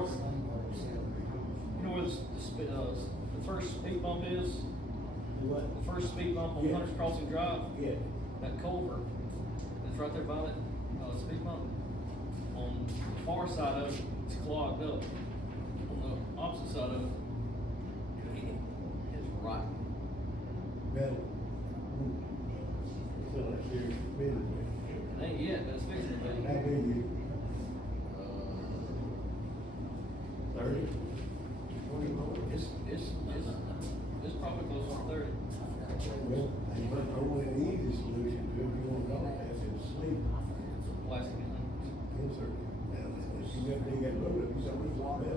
north, you know where the first speed bump is? What? The first speed bump on Yeah. Hunters Crossing Drive? Yeah. That culvert, that's right there by that, speed bump. On the far side of it, it's clogged up. On the opposite side of it, it's right. Better. So like you're better. It ain't yet, but it's fixing to be. How big you? 30? 20 more? It's probably close to 30. Well, they might only the easy solution to it, if you want to call it, is sleep. Plastic in there. Insert. Now, if you got to dig that road up, you got to move on that.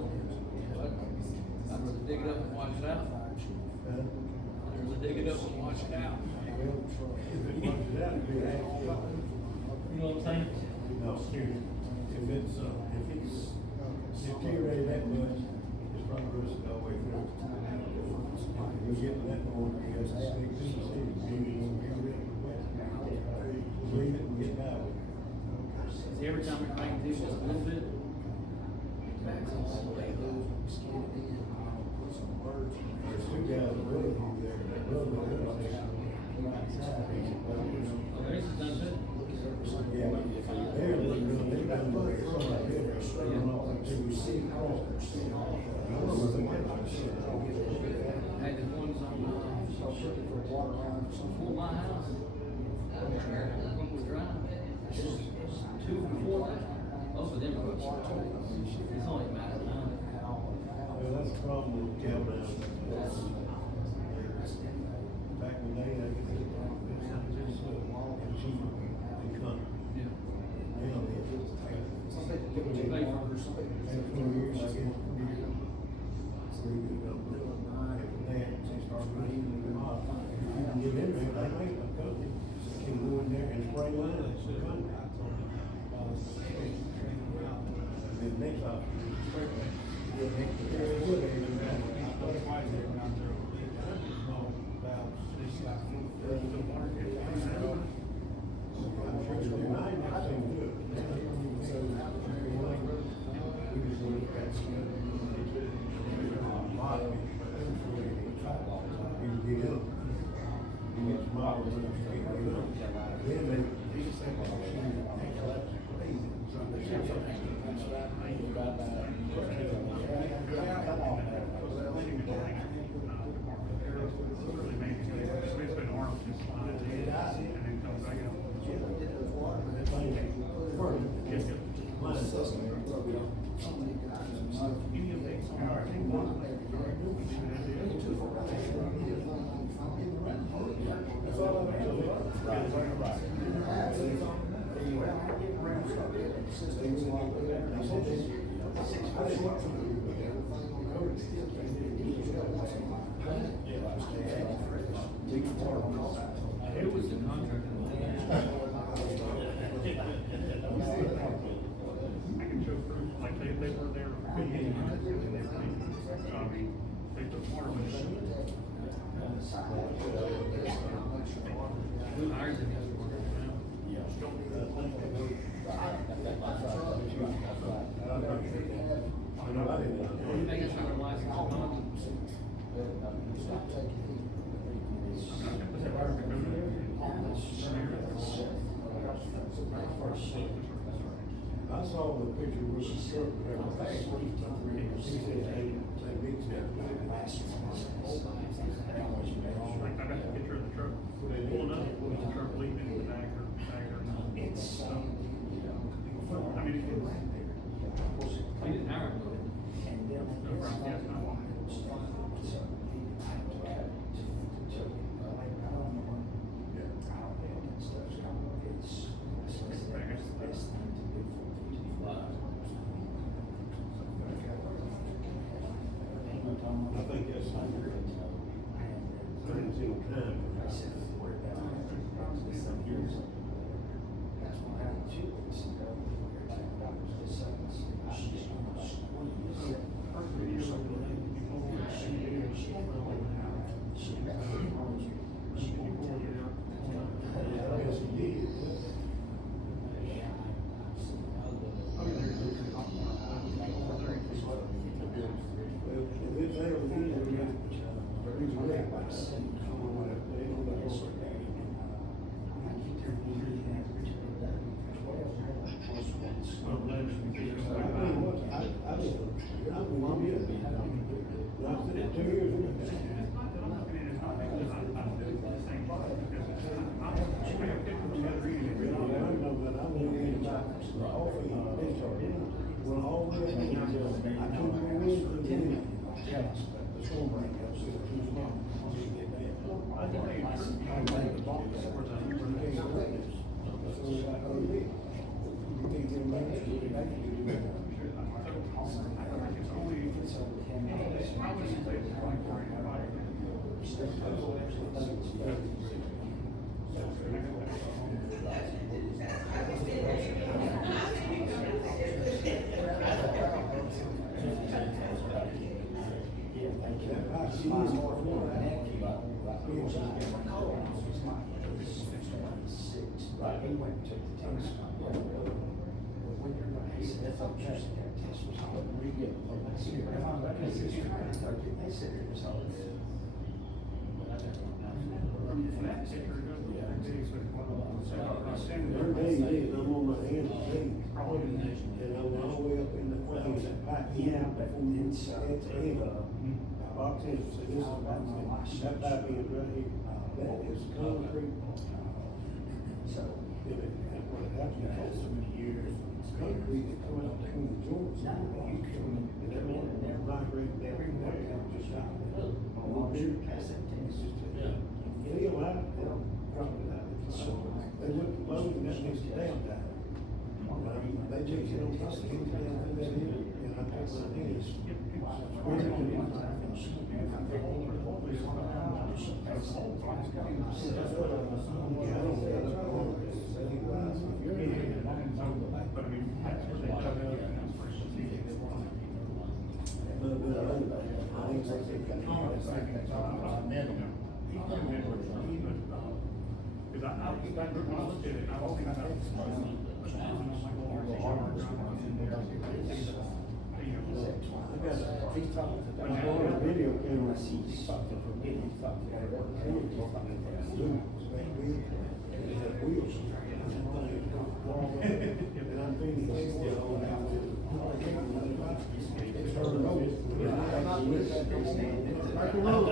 I'd rather dig it up and wash it out. Huh? I'd rather dig it up and wash it out. Well, if it washes out, it'd be an accident. You know what I'm saying? No, seriously. If it's deteriorated that much, it's probably rusted all the way through. You get to that point, you got to stick to the city, leave it and get out. See, every time it rains, it's just a little bit. Backs all the way up. There's two guys that run through there, that run the intersection. Oh, there's a done too. Yeah, they're doing, they've done like something different, run off into the city hall. Hey, the ones on, before my house, when we drive, it's 2 and 4, both of them are. It's only a matter of time. Well, that's the problem with Galvin. Back in the day, I could think it's cheap and come. Yeah. Now, it's What you pay for? and 4 years, I get 4 years. So you can go, after that, they start running them off. If you can get in there, they make a company, can go in there and spray line, it's a company. And then next option is spray line. Yeah, next to very good, and then I'm sure it's been nice, I've seen good. So, we just look at stuff. You get up, you get smaller, you get up. Then they just think, oh, that's crazy. Who was the contractor? I can show proof, like they were there. I mean, they took part of it. Who hired them? You make us have a license or not? I saw the picture where she said, she said, hey, that big step. Like, I got the picture of the truck pulling up, with the truck leaving the bagger. I mean, You didn't hire them, though. no problem, yes, no. I think that's until time. Yes, he did. one year. I said it 2 years ago. Right, he went and took the test. He said, that's all just that test was hard. They said it was hard. Every day, I'm on my hands and knees, and I'm all the way up in the front of that back. Yeah, but it's, Box is, so this is about, that back end right here, that is concrete. so, And what happened for so many years, it's concrete that come out between the joints. And that one, that vibrating everywhere, just out. It's just a, feel out, they'll drop it out. They look low and that needs to down that. They just, on top of it, down through that hill, and I take my hands. Because when I looked at it, I don't think I got Video camera. Wheels. And I'm thinking, it's turned over. Like a road.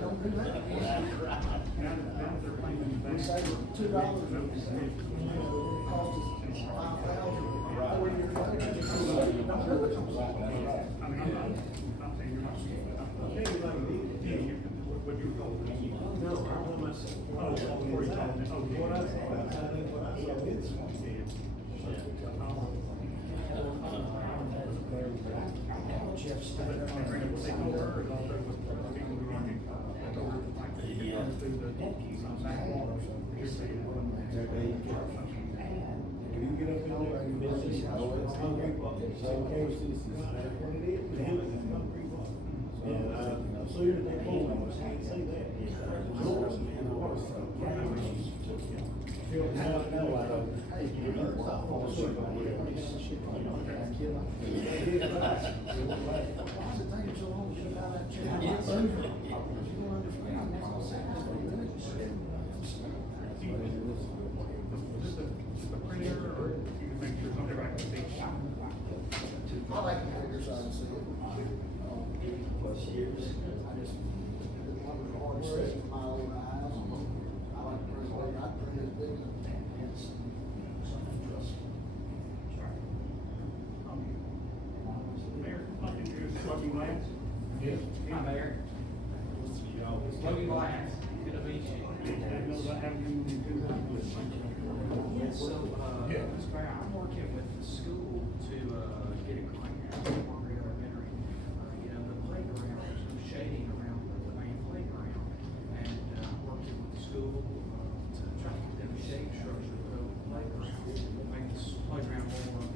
Don't do that. We saved $2. It cost us $5,000. 4 years later. I mean, I'm not saying you're not. What you were told. No, I want myself. Oh, before you told me. Oh, What I saw outside is what I saw inside. Jeff But what they told her is also what people were running. They told her like through the back wall or something. Just saying. When you get up in there, you know, it's concrete block. It's okay, that's what it is. Damn it, it's concrete block. And, as soon as they pull it, I can't say that. The doors in the water. Filled it out, no, I don't. Hey, you know, it's all full of shit. They did it right. It was right. Why is it taking so long to get out of that chair? You don't understand. That's all I'm saying. Is this a printer or you can make sure something right with the I like the bigger side and see it. Plus years, I just, one of the hardest things in my own eyes. I like to print, I print as big as a pen, it's something trust. Mayor, I'll introduce Lucky Lance. Yes. Hi, Mayor. Logan Glass, good to meet you. I know that having you do that. So, Mr. Mayor, I'm working with the school to, get a grant for Margaret Elementary. You know, the playground, there's no shading around the main playground. And, working with the school, to try to get them a shade structure to put over the playground. Make this playground more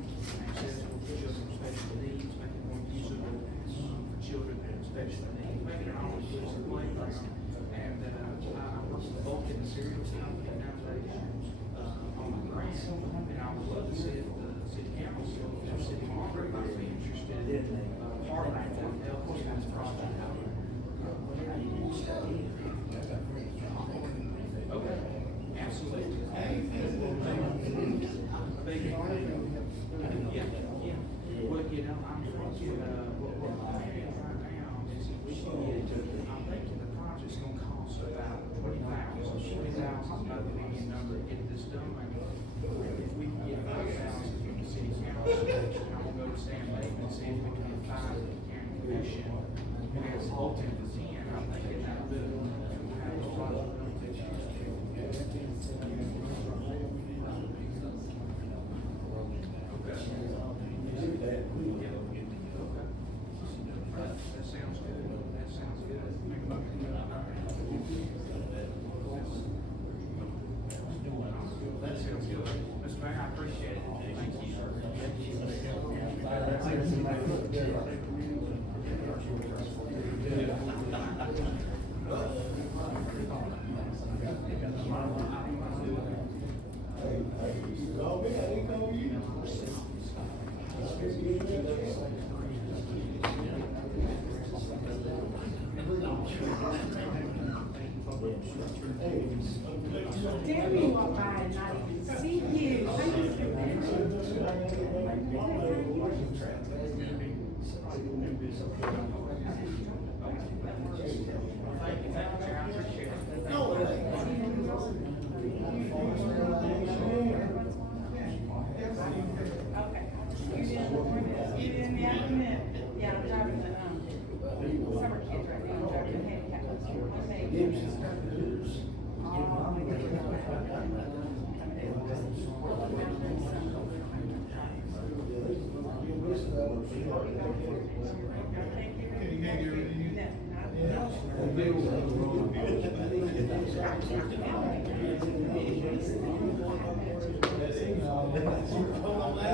accessible for children with special needs, make it more usable, for children with special needs, make it an all-inclusive playground. And, I work with Vulcan, the cereal company nowadays, on the grant. And I would love to see if the city council, or city Margaret might be interested in, partnering with help with this project out here. Okay, absolutely. Yeah, yeah. Well, you know, I'm from thinking, what we're planning right now is if we can get, I'm thinking the project's gonna cost about 20,000 about the median number to get this done. If we can get 5,000 from the city council, I'm gonna go to Stan Lake and see if we can get 5 from the county commission. And as ultimate as 10, I'm thinking that would have a project done this year. That sounds good. That sounds good. Make a motion. That sounds good. Mr. Mayor, I appreciate it. Thank you. Dare me walk by and not even see you. I used to Thank you, Mayor. I appreciate it. No, it ain't. Okay. You didn't the afternoon. Yeah, I'm driving the, summer kids right now. I'm driving the handicap. One day. Oh, my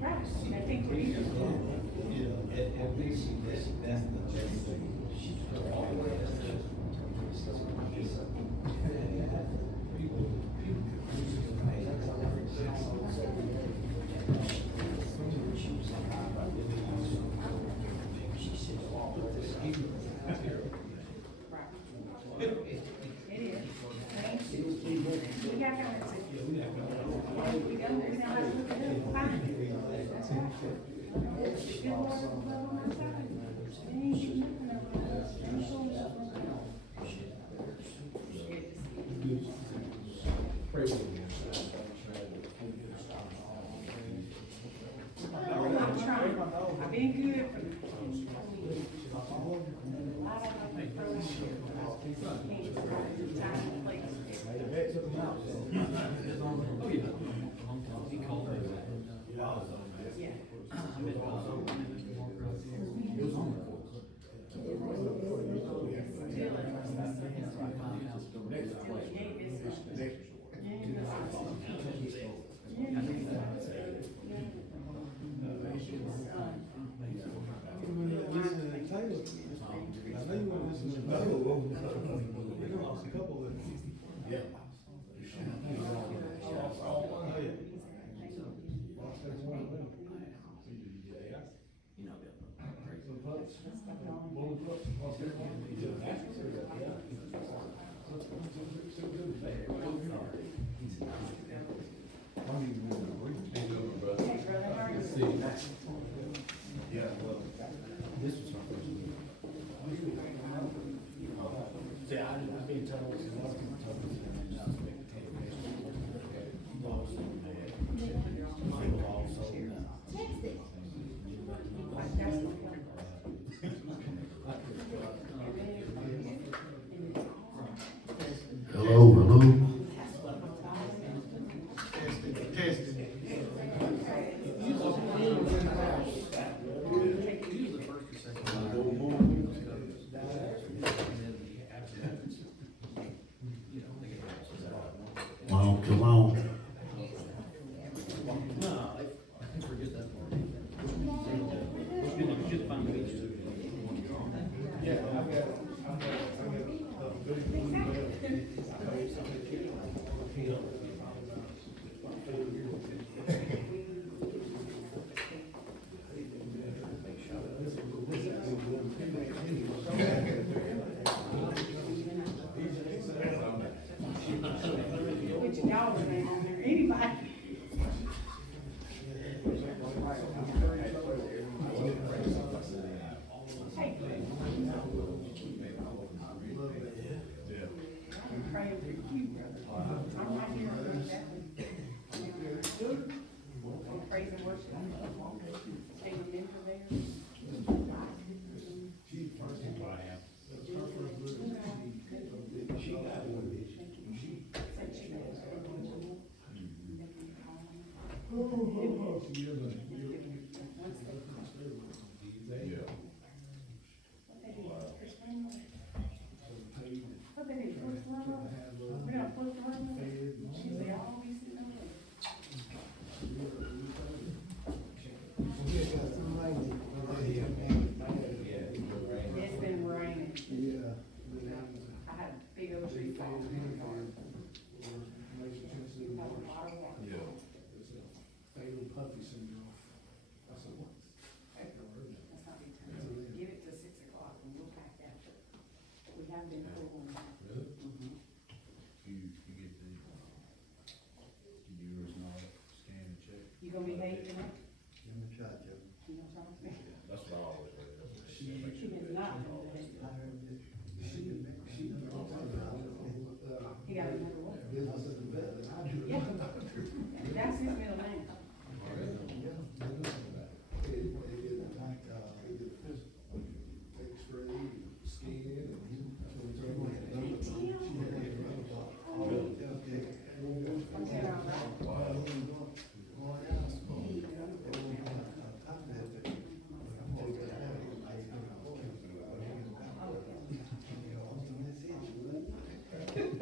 Right. I think we're even. At least that's the best thing. It is. Thank you. We got to we got to now how to look at it. Fine. Good Lord, love on my side. Ain't nothing over there. Ain't showing up. I'm trying. I've been good for Hello, hello.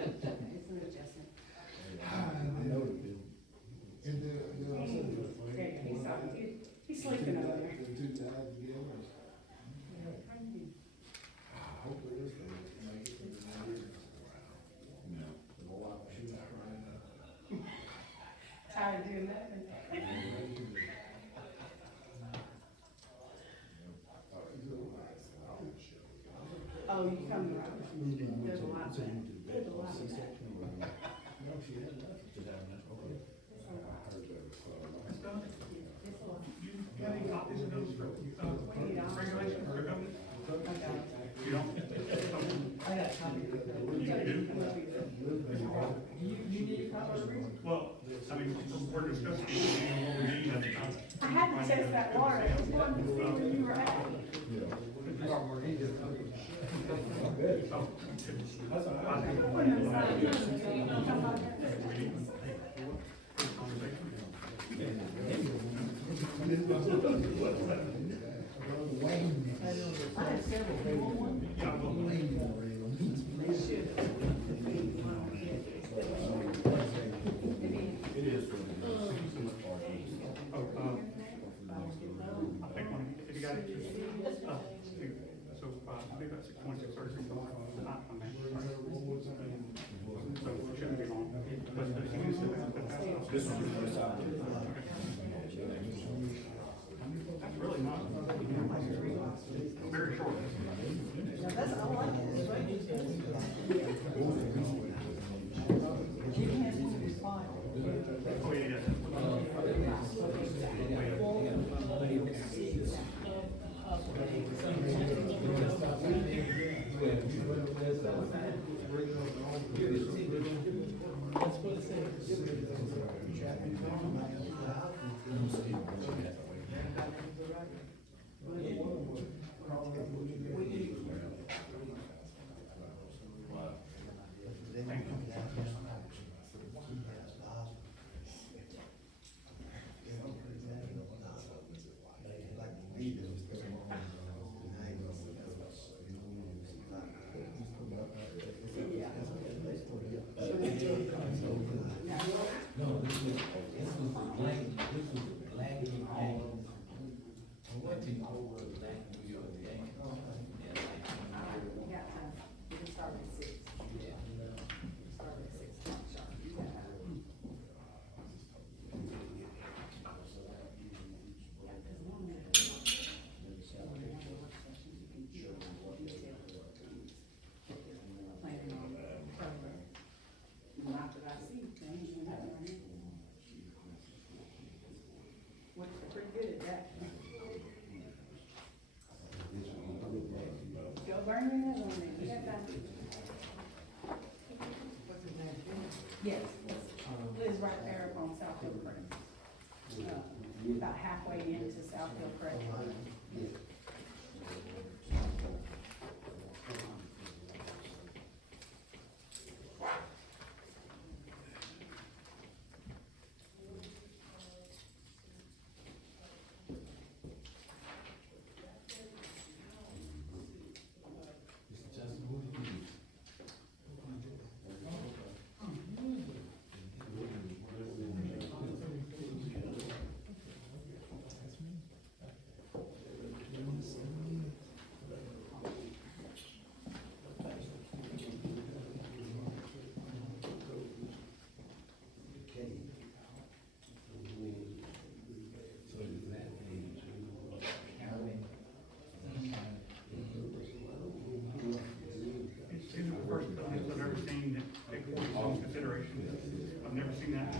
an adjustment. I know the feeling. And then I said, He's sleeping over there. the two guys together. Hopefully this thing will make it through the year. The whole lot of shoes running up. Tired of doing nothing. Oh, you come around. There's a lot. There's a lot. No, she had enough. You got any copies of those regulations for government? You don't? I got a copy. You need a copy of the reason? Well, I mean, we're discussing, we need at the time. I had to test that water. I was wanting to see where you were at. That's all right. When the sun comes, you know, come back at this. I had several people. Yeah, well, They should. It is. I'll take one, if you got it. So, I believe that's 6.636. So it shouldn't be long. But if you use it, This one is the first time. that's really not, very short. That's, I like it. It's right. You can have to respond. Oh, yeah, You got time. You can start at 6. Start at 6 o'clock sharp. You got time. Yeah, 'cause one minute. Planning on the program. Not that I see things in that right now. We're pretty good at that. Go burn me another one then. You got time. What's his name? Yes. Lives right there on Southfield Creek. About halfway into Southfield Creek. These are the first buildings I've ever seen that take points into consideration. I've never seen that.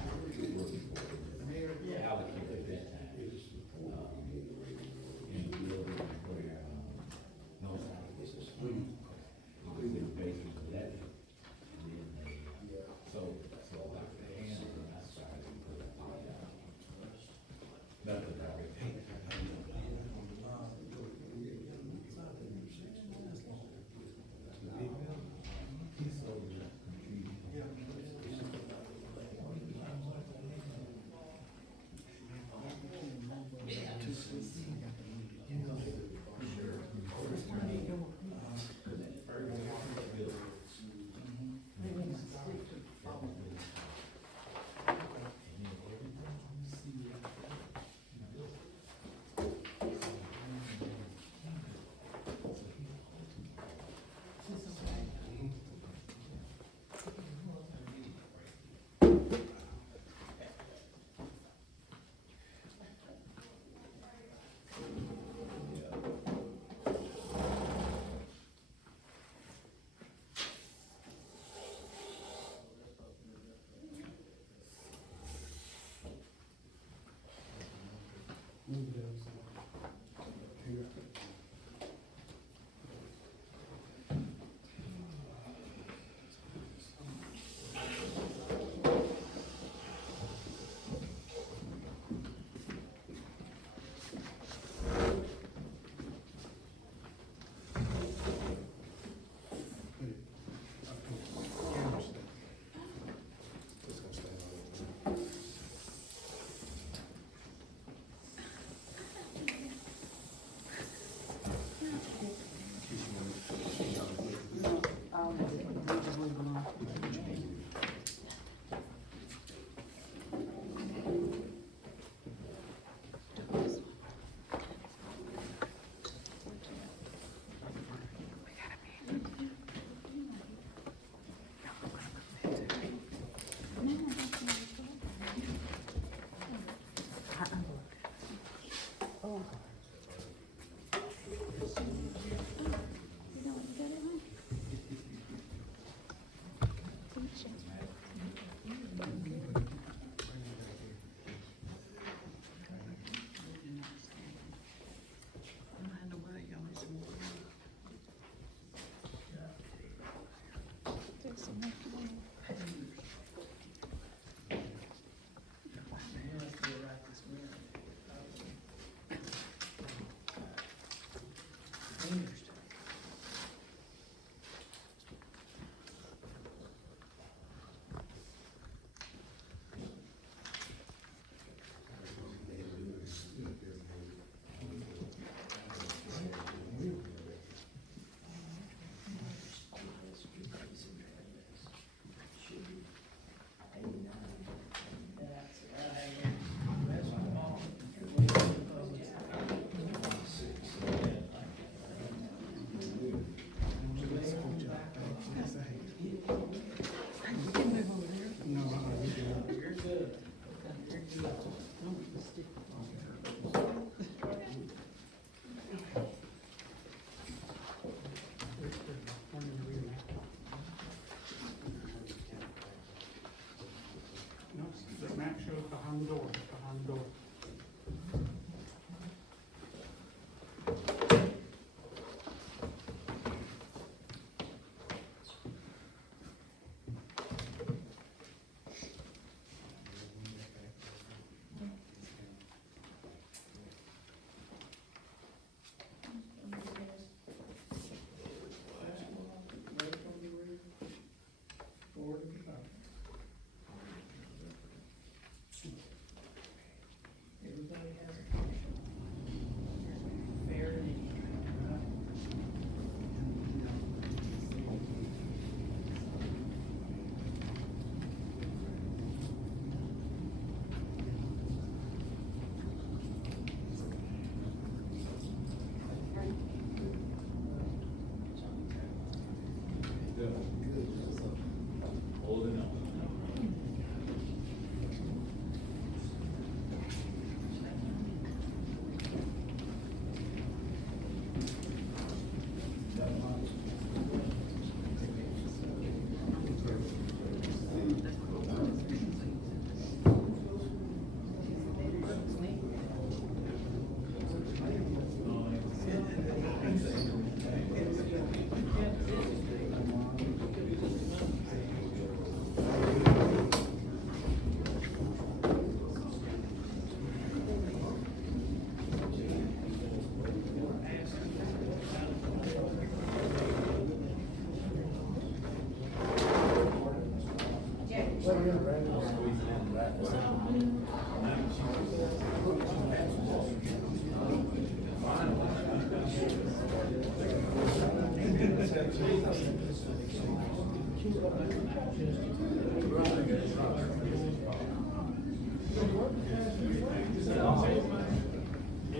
Holding on.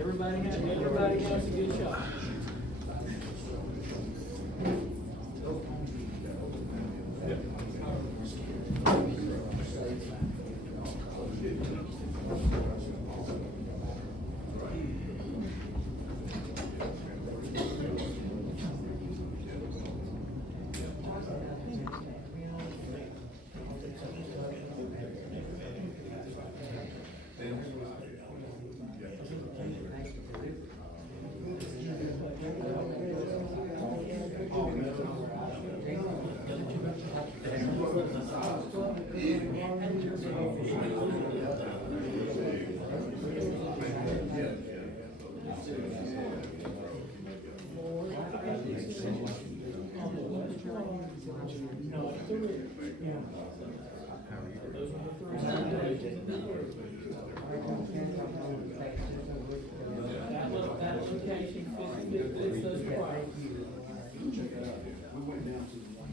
Everybody has a good shot. That location fits those requirements. We went down to the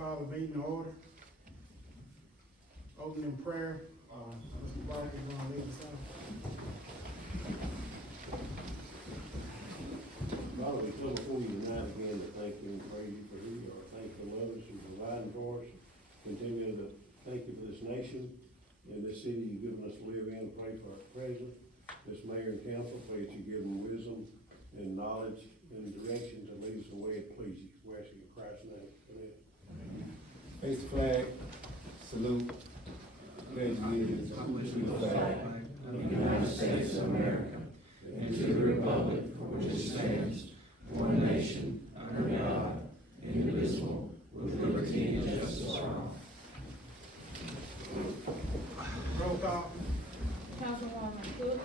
call the meeting to order. Opening prayer, Mr. Barker, you wanna lead us out? Father, we come before you tonight again to thank you and praise you for who you are. Thank you for loving us and providing for us. Continue to thank you for this nation and this city you've given us to live in. Pray for our president, this mayor and council. Pray that you give them wisdom and knowledge and direction to lead us the way it pleases you. We're asking in Christ's name. Amen. Face the flag, salute, pledge allegiance to the flag of the United States of America and to the republic for which it stands, one nation, under God, indivisible, with liberty and justice for all. Roll call. Councilwoman Cook.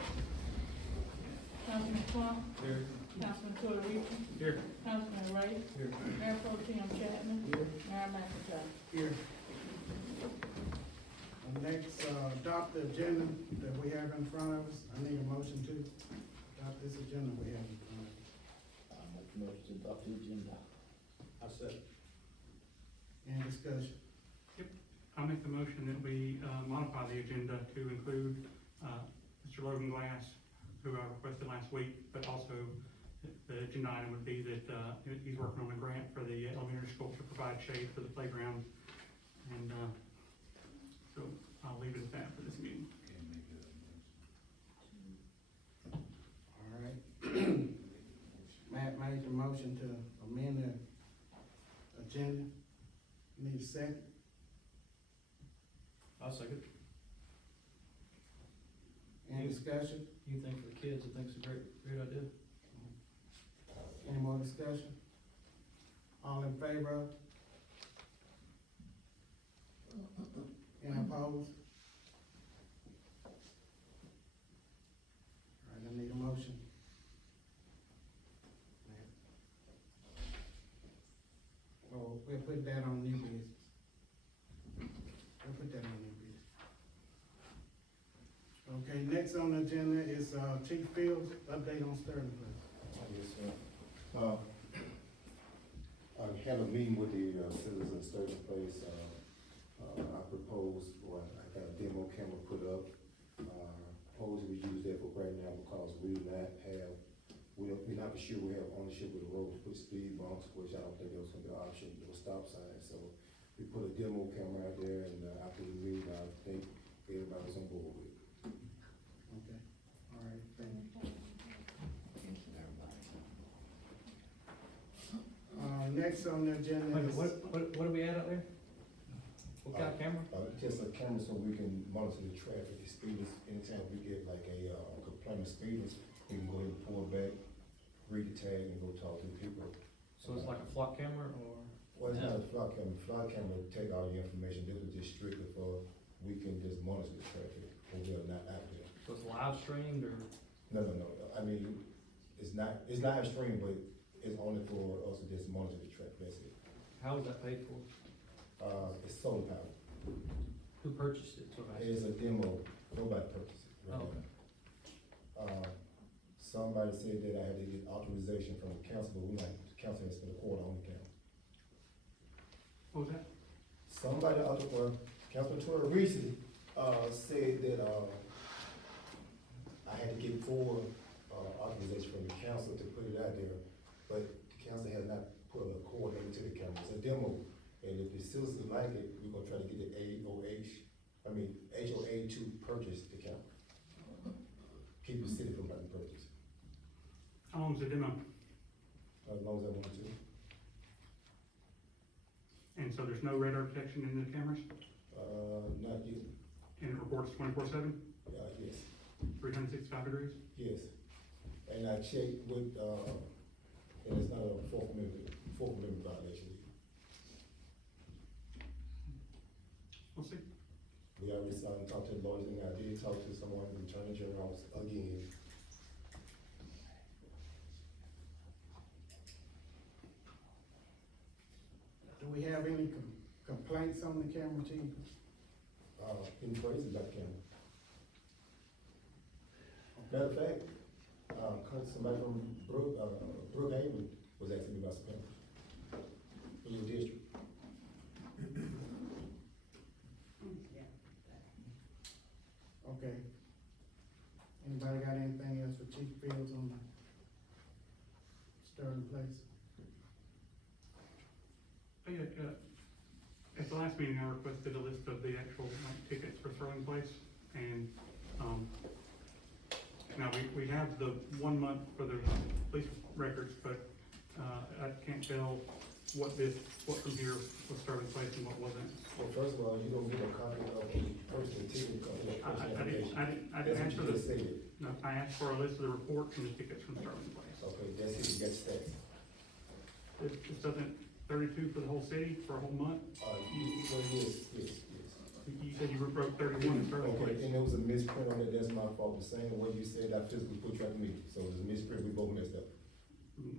Councilman Trump. Here. Councilman Tortorica. Here. Councilman Ray. Here. Mayor Pro Tem Chapman. Here. Mayor McIntyre. Here. Next, adopt the agenda that we have in front of us. I need a motion to adopt this agenda we have in front of us. I make a motion to adopt the agenda. I said. Any discussion? I'll make the motion that we modify the agenda to include Mr. Logan Glass, who I requested last week, but also the agenda item would be that he's working on a grant for the elementary school to provide shade for the playground. And so I'll leave it at that for this meeting. All right. Matt made the motion to amend the agenda. Need a second? I'll second. Any discussion? Anything for the kids, I think it's a great idea. Any more discussion? All in favor? Any opposed? All right, I need a motion. Oh, we'll put that on new business. We'll put that on new business. Okay, next on the agenda is, Chief Fields, update on Sterling, please. Yes, sir. I had a meeting with the citizens in Sturgis Place. I proposed, or I got a demo camera put up. Proposed we use that for right now because we're not for sure we have ownership of the road to put speed bumps, which I don't think that was gonna be an option, there was stop signs. So we put a demo camera out there, and after the meeting, I think everybody was on board with it. Okay, all right, thank you. Next on the agenda Wait, is. what do we add out there? What kind of camera? Just a camera so we can monitor the traffic, the speeders, anytime we get like a complaint of speeders, we can go ahead and pull back, read the tag and go talk to the people. So it's like a flock camera or? Well, it's not a flock camera. Flock camera take all your information. This was just strictly for, we can just monitor the traffic when we are not out there. So it's live streamed or? No. I mean, it's not live stream, but it's only for us to just monitor the traffic, that's it. How is that paid for? It's solar powered. Who purchased it? So It is a demo, nobody purchased it. Right Oh, now. okay. Somebody said that I had to get authorization from the council, but the council has spent a quarter on the camera. What was that? Somebody, Councilman Torrey recently, said that, I had to get full, authorization from the council to put it out there, but the council has not put a cord into the camera, it's a demo. And if the citizens like it, we're gonna try to get the HOA to purchase the camera. Keep the city from having to purchase, How long's the demo? as long as I want to. And so there's no radar detection in the cameras? Not yet, And it reports 24/7, yes, 365 degrees? yes. And I checked with, and it's not a Fourth Amendment violation. We'll see. We already talked to the lawyers, and I did talk to someone in the Attorney General's again. Do we have any complaints on the camera, Chief? In praise about the camera. Matter of fact, somebody from Brookhaven was asking me about some cameras in your district. at the last meeting, I requested a list of the actual, like, tickets for Sterling Place, and, now, we have the 1 month for the police records, but, I can't tell what from here was Sterling Place and what wasn't. Well, first of all, you don't get a copy of the person ticket, because it's personal information. I didn't ask That's for what you the, just said. no, I asked for a list of the reports and the tickets from Sterling Place. Okay, that's it, you got stats. This doesn't, 32 for the whole city for a whole month? Well, yes. You said you wrote 31 in Sterling Okay, Place. and there was a misprint on it, that's my fault, the same way you said, I physically put track of me, so it was a misprint, we both messed up.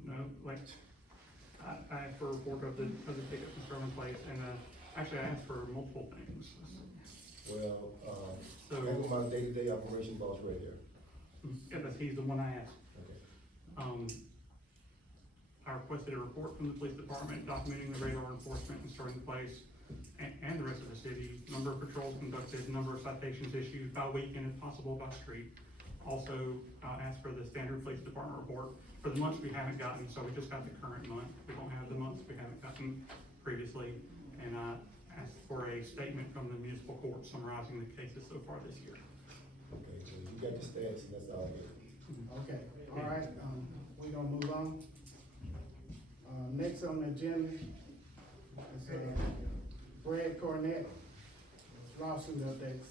No, like, I asked for a report of the ticket from Sterling Place, and, actually, I asked for multiple things. Well, So- that was my day-to-day operation boss right there. Yeah, but he's the one I asked. Okay. I requested a report from the police department documenting the radar enforcement in Sterling Place and the rest of the city, number of patrols conducted, number of citations issued by week and if possible by street. Also, asked for the standard police department report for the months we haven't gotten, so we just got the current month. We don't have the months we haven't gotten previously. And, asked for a statement from the municipal court summarizing the cases so far this year. Okay, so you got the stats, and that's all I get. Okay, all right, we gonna move on. Next on the agenda is, Brad Cornett, lawsuit updates.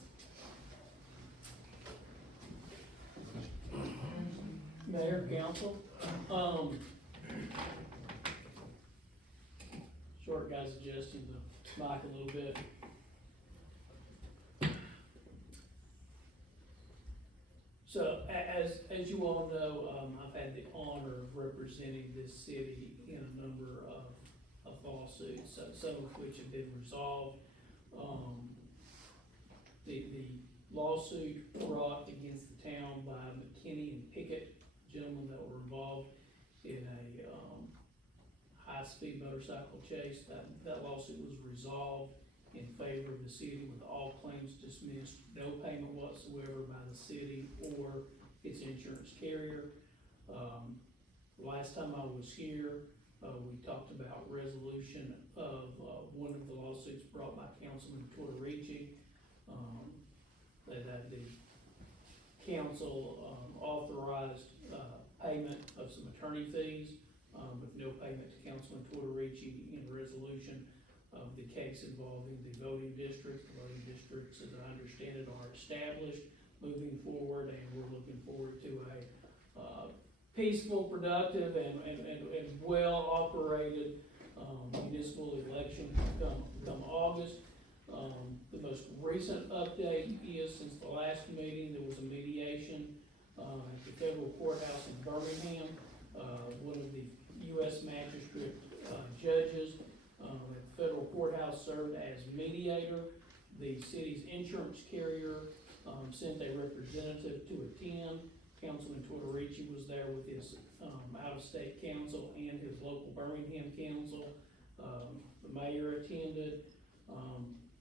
Mayor, council, short guy's adjusting the mic a little bit. So, as you all know, I've had the honor of representing this city in a number of lawsuits, some of which have been resolved. The lawsuit brought against the town by McKinney and Pickett, gentlemen that were involved in a, high-speed motorcycle chase, that lawsuit was resolved in favor of the city with all claims dismissed, no payment whatsoever by the city or its insurance carrier. Last time I was here, we talked about resolution of, one of the lawsuits brought by Councilman Tortorici, that the council, authorized, payment of some attorney fees, with no payment to Councilman Tortorici in resolution of the case involving the voting districts. The voting districts, as I understand it, are established moving forward, and we're looking forward to a peaceful, productive, and well-operated municipal election come August. The most recent update is, since the last meeting, there was a mediation at the federal courthouse in Birmingham. One of the U.S. magistrate judges at the federal courthouse served as mediator. The city's insurance carrier sent a representative to attend. Councilman Tortorici was there with his out-of-state counsel and his local Birmingham counsel. The mayor attended,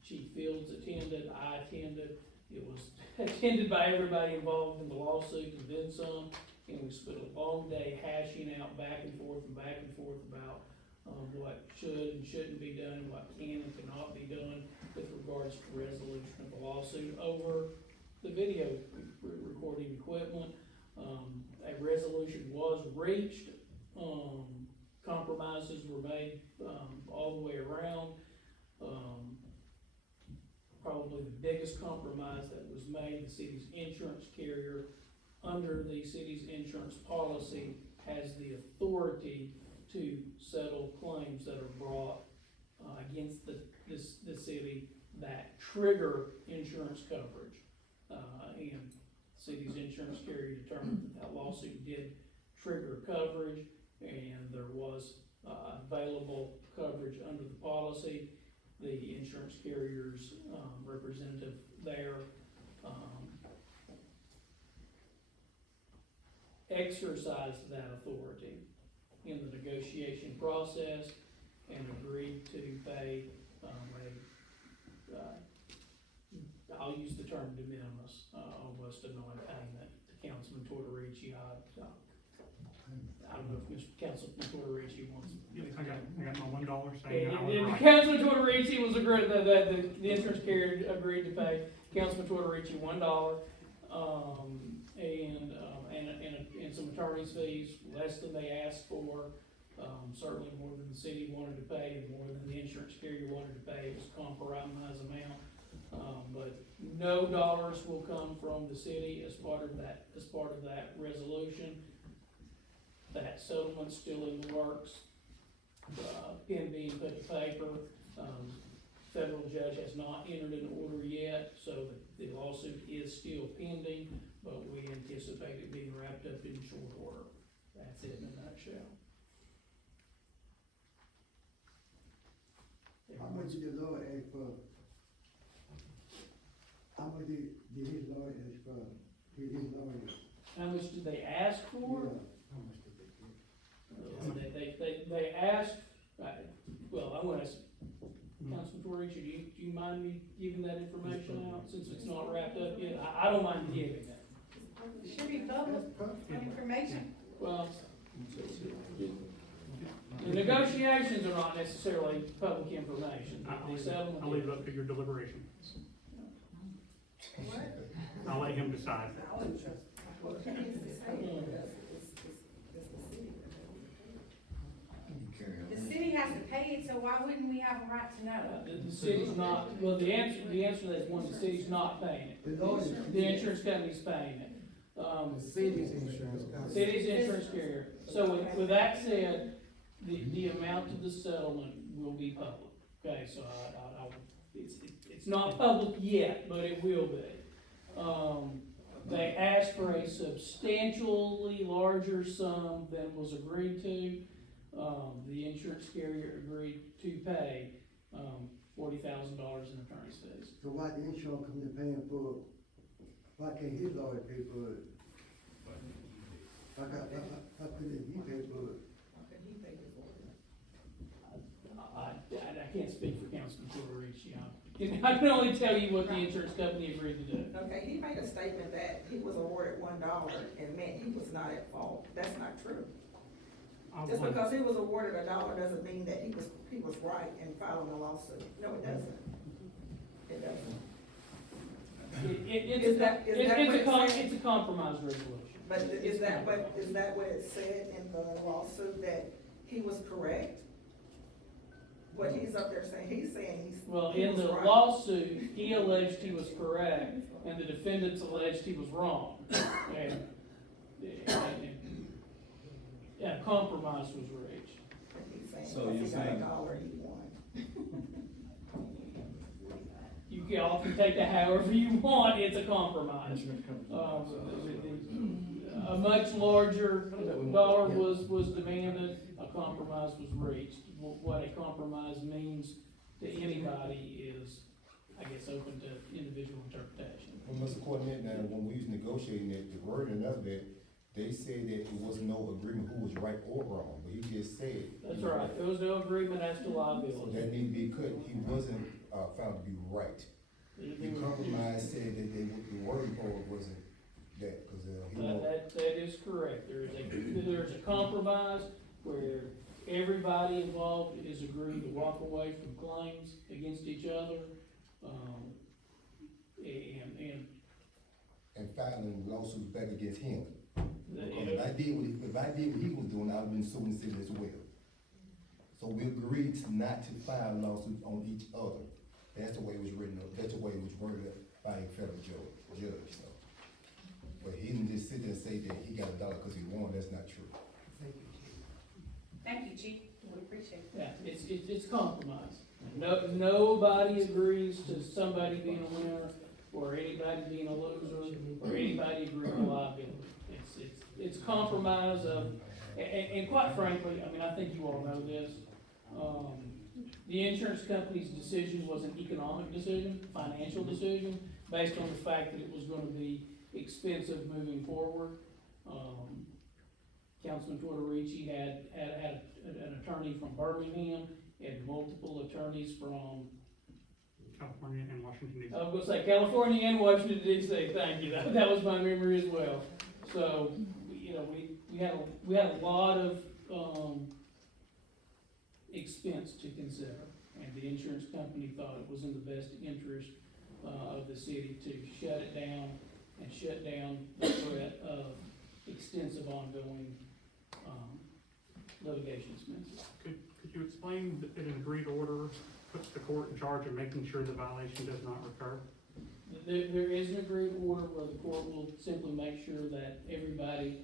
Chief Fields attended, I attended. It was attended by everybody involved in the lawsuit and then some. And we spent a long day hashing out back and forth about what should and shouldn't be done, what can and cannot be done with regards to resolution of the lawsuit over the video recording equipment. A resolution was reached, compromises were made all the way around. Probably the biggest compromise that was made, the city's insurance carrier, under the city's insurance policy, has the authority to settle claims that are brought against the city that trigger insurance coverage. And the city's insurance carrier determined that lawsuit did trigger coverage, and there was available coverage under the policy. The insurance carrier's representative there exercised that authority in the negotiation process and agreed to pay I'll use the term de minimis, almost a non-payment to Councilman Tortorici. I don't know if Mr. Councilman Tortorici wants. Yes, I got my $1 saying I was And right. Councilman Tortorici was agreed, the insurance carrier agreed to pay Councilman Tortorici $1, and some attorney's fees, less than they asked for. Certainly more than the city wanted to pay, and more than the insurance carrier wanted to pay. It was a compromise amount. But no dollars will come from the city as part of that resolution. That settlement's still in the works, pen being put to paper. Federal judge has not entered an order yet, so the lawsuit is still pending, but we anticipate it being wrapped up in short order. That's it in a nutshell. How much did the lawyer ask for? How much did his lawyer ask for? His lawyer? How much did they ask for? Yeah. How much did they get? They asked, well, I want to ask Councilman Torrici, do you mind me giving that information out, since it's not wrapped up yet? I don't mind giving that. It should be public information. Well, the negotiations are not necessarily public information. The settlement I'll leave it up to your deliberation. I'll let him decide. The city has to pay it, so why wouldn't we have a right to know? The city's not, well, the answer to that is one, the city's not paying it. The insurance company's paying it. The city's insurance company. City's insurance carrier. So with that said, the amount of the settlement will be public. Okay, so it's not public yet, but it will be. They asked for a substantially larger sum than was agreed to. The insurance carrier agreed to pay $40,000 in attorney's fees. So why the insurance company paying for, why can't his lawyer pay for it? How couldn't he pay for it? I can't speak for Councilman Torrici. I can only tell you what the insurance company agreed to do. Okay, he made a statement that he was awarded $1 and meant he was not at fault. That's not true. Just because he was awarded $1 doesn't mean that he was right in filing a lawsuit. No, it doesn't. It doesn't. It's a compromise resolution. But is that what it said in the lawsuit, that he was correct? What he's up there saying, he's saying Well, he in was the right. lawsuit, he alleged he was correct, and the defendants alleged he was wrong. And a compromise was reached. He's saying So if you're he got saying- $1, he won. You all can take that however you want, it's a compromise. A much larger dollar was demanded, a compromise was reached. What a compromise means to anybody is, I guess, open to individual interpretation. Well, Mr. Cornett, now, when we was negotiating it, the wording of it, they said that it was no agreement who was right or wrong, but he just said. That's right, there was no agreement as to So liability. that need to be cut, he wasn't, found to be right. The compromise said that the wording for it wasn't that, cause, he won't. That is correct, there's a compromise where everybody involved is agreed to walk away from claims against each other, And filing lawsuits back against him. and If I did what he was doing, I'd have been suing the city as well. So we agreed to not to file lawsuits on each other. That's the way it was written up, that's the way it was worded up by a federal judge, so. But he didn't just sit there and say that he got $1 because he won, that's not true. Thank you, Chief, we appreciate that. yeah, it's compromise. Nobody agrees to somebody being a winner, or anybody being a loser, or anybody agreeing to liability. It's compromise of, and quite frankly, I mean, I think you all know this, the insurance company's decision was an economic decision, financial decision, based on the fact that it was gonna be expensive moving forward. Councilman Tortorici had an attorney from Birmingham, had multiple attorneys from California and Washington DC. I was gonna say California and Washington DC, thank you, that was my memory as well. So, you know, we had a lot of, expense to consider, and the insurance company thought it was in the best interest of the city to shut it down and shut down the threat of extensive ongoing litigation expenses. Could you explain that an agreed order puts the court in charge of making sure the violation does not recur? There is an agreed order where the court will simply make sure that everybody,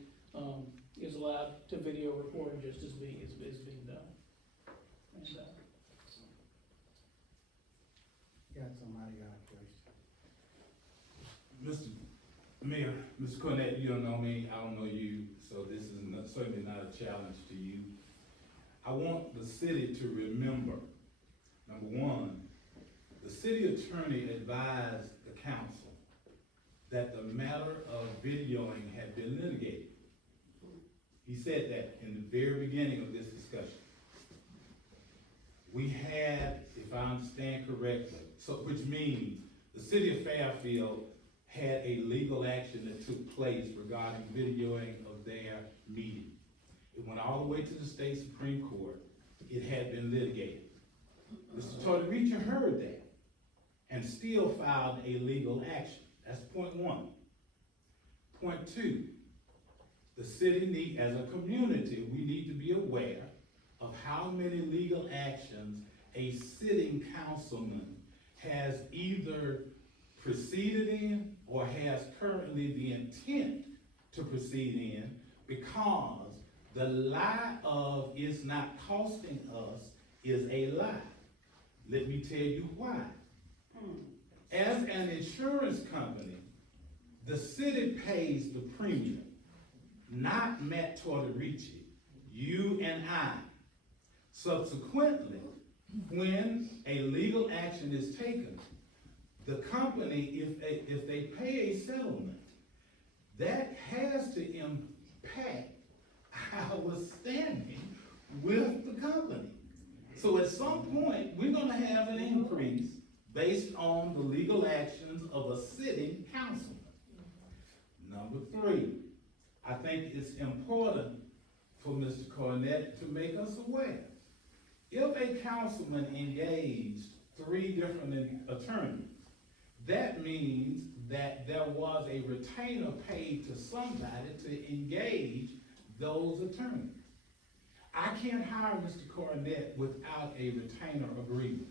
is allowed to video record just as being done. And, Got somebody got a question. Mr. Mayor, Mr. Cornett, you don't know me, I don't know you, so this is certainly not a challenge to you. I want the city to remember, number one, the city attorney advised the council that the matter of videoing had been litigated. He said that in the very beginning of this discussion. We had, if I understand correctly, which means the city of Fairfield had a legal action that took place regarding videoing of their meeting. It went all the way to the state Supreme Court. It had been litigated. Mr. Tortorici heard that and still filed a legal action. That's point one. Point two, the city as a community, we need to be aware of how many legal actions a sitting councilman has either proceeded in or has currently the intent to proceed in, because the lie of it's not costing us is a lie. Let me tell you why. As an insurance company, the city pays the premium, not Matt Tortorici, you and I. Subsequently, when a legal action is taken, the company, if they pay a settlement, that has to impact our standing with the company. So at some point, we're gonna have an increase based on the legal actions of a sitting councilman. Number three, I think it's important for Mr. Cornett to make us aware. If a councilman engaged 3 different attorneys, that means that there was a retainer paid to somebody to engage those attorneys. I can't hire Mr. Cornett without a retainer agreement.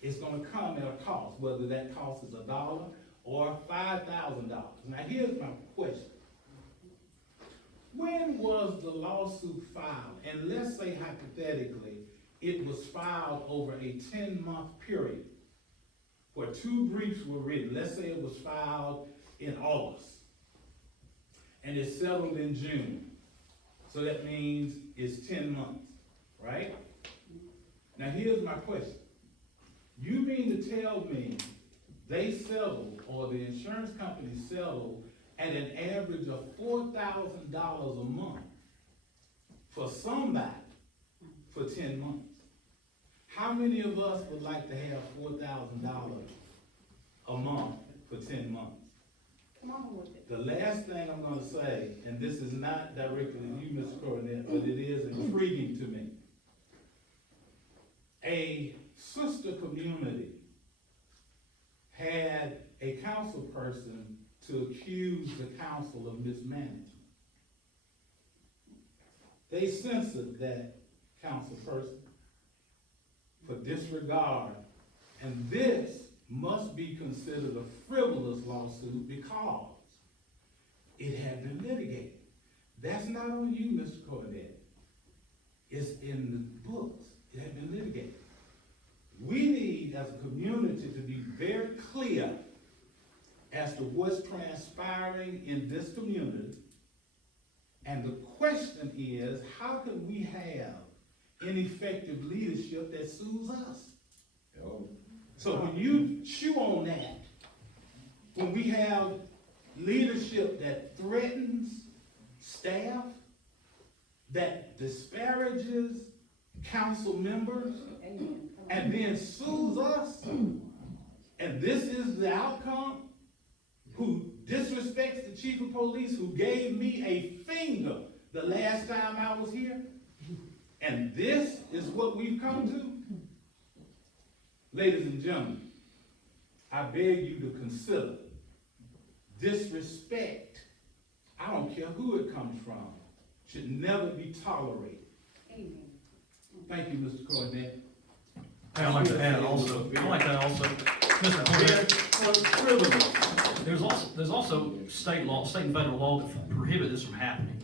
It's gonna come at a cost, whether that cost is $1 or $5,000. Now here's my question. When was the lawsuit filed? And let's say hypothetically, it was filed over a 10-month period where 2 briefs were written. Let's say it was filed in August and it's settled in June. So that means it's 10 months, right? Now here's my question. You mean to tell me they settled, or the insurance company settled, at an average of $4,000 a month for somebody for 10 months? How many of us would like to have $4,000 a month for 10 months? Come on with it. The last thing I'm gonna say, and this is not directly to you, Mr. Cornett, but it is intriguing to me. A sister community had a council person to accuse the council of mismanagement. They censored that council person for disregard, and this must be considered a frivolous lawsuit because it had been litigated. That's not on you, Mr. Cornett. It's in the books. It had been litigated. We need, as a community, to be very clear as to what's transpiring in this community. And the question is, how can we have ineffective leadership that sues us? So when you chew on that, when we have leadership that threatens staff, that disparages council members, and then sues us, and this is the outcome, who disrespects the chief of police, who gave me a finger the last time I was here, and this is what what we've come to? Ladies and gentlemen, I beg you to consider disrespect, I don't care who it comes from, should never be tolerated. Thank you, Mr. Cornett. I'd like to add also, Mr. Cornett, there's also state law, state and federal law that prohibit this from happening.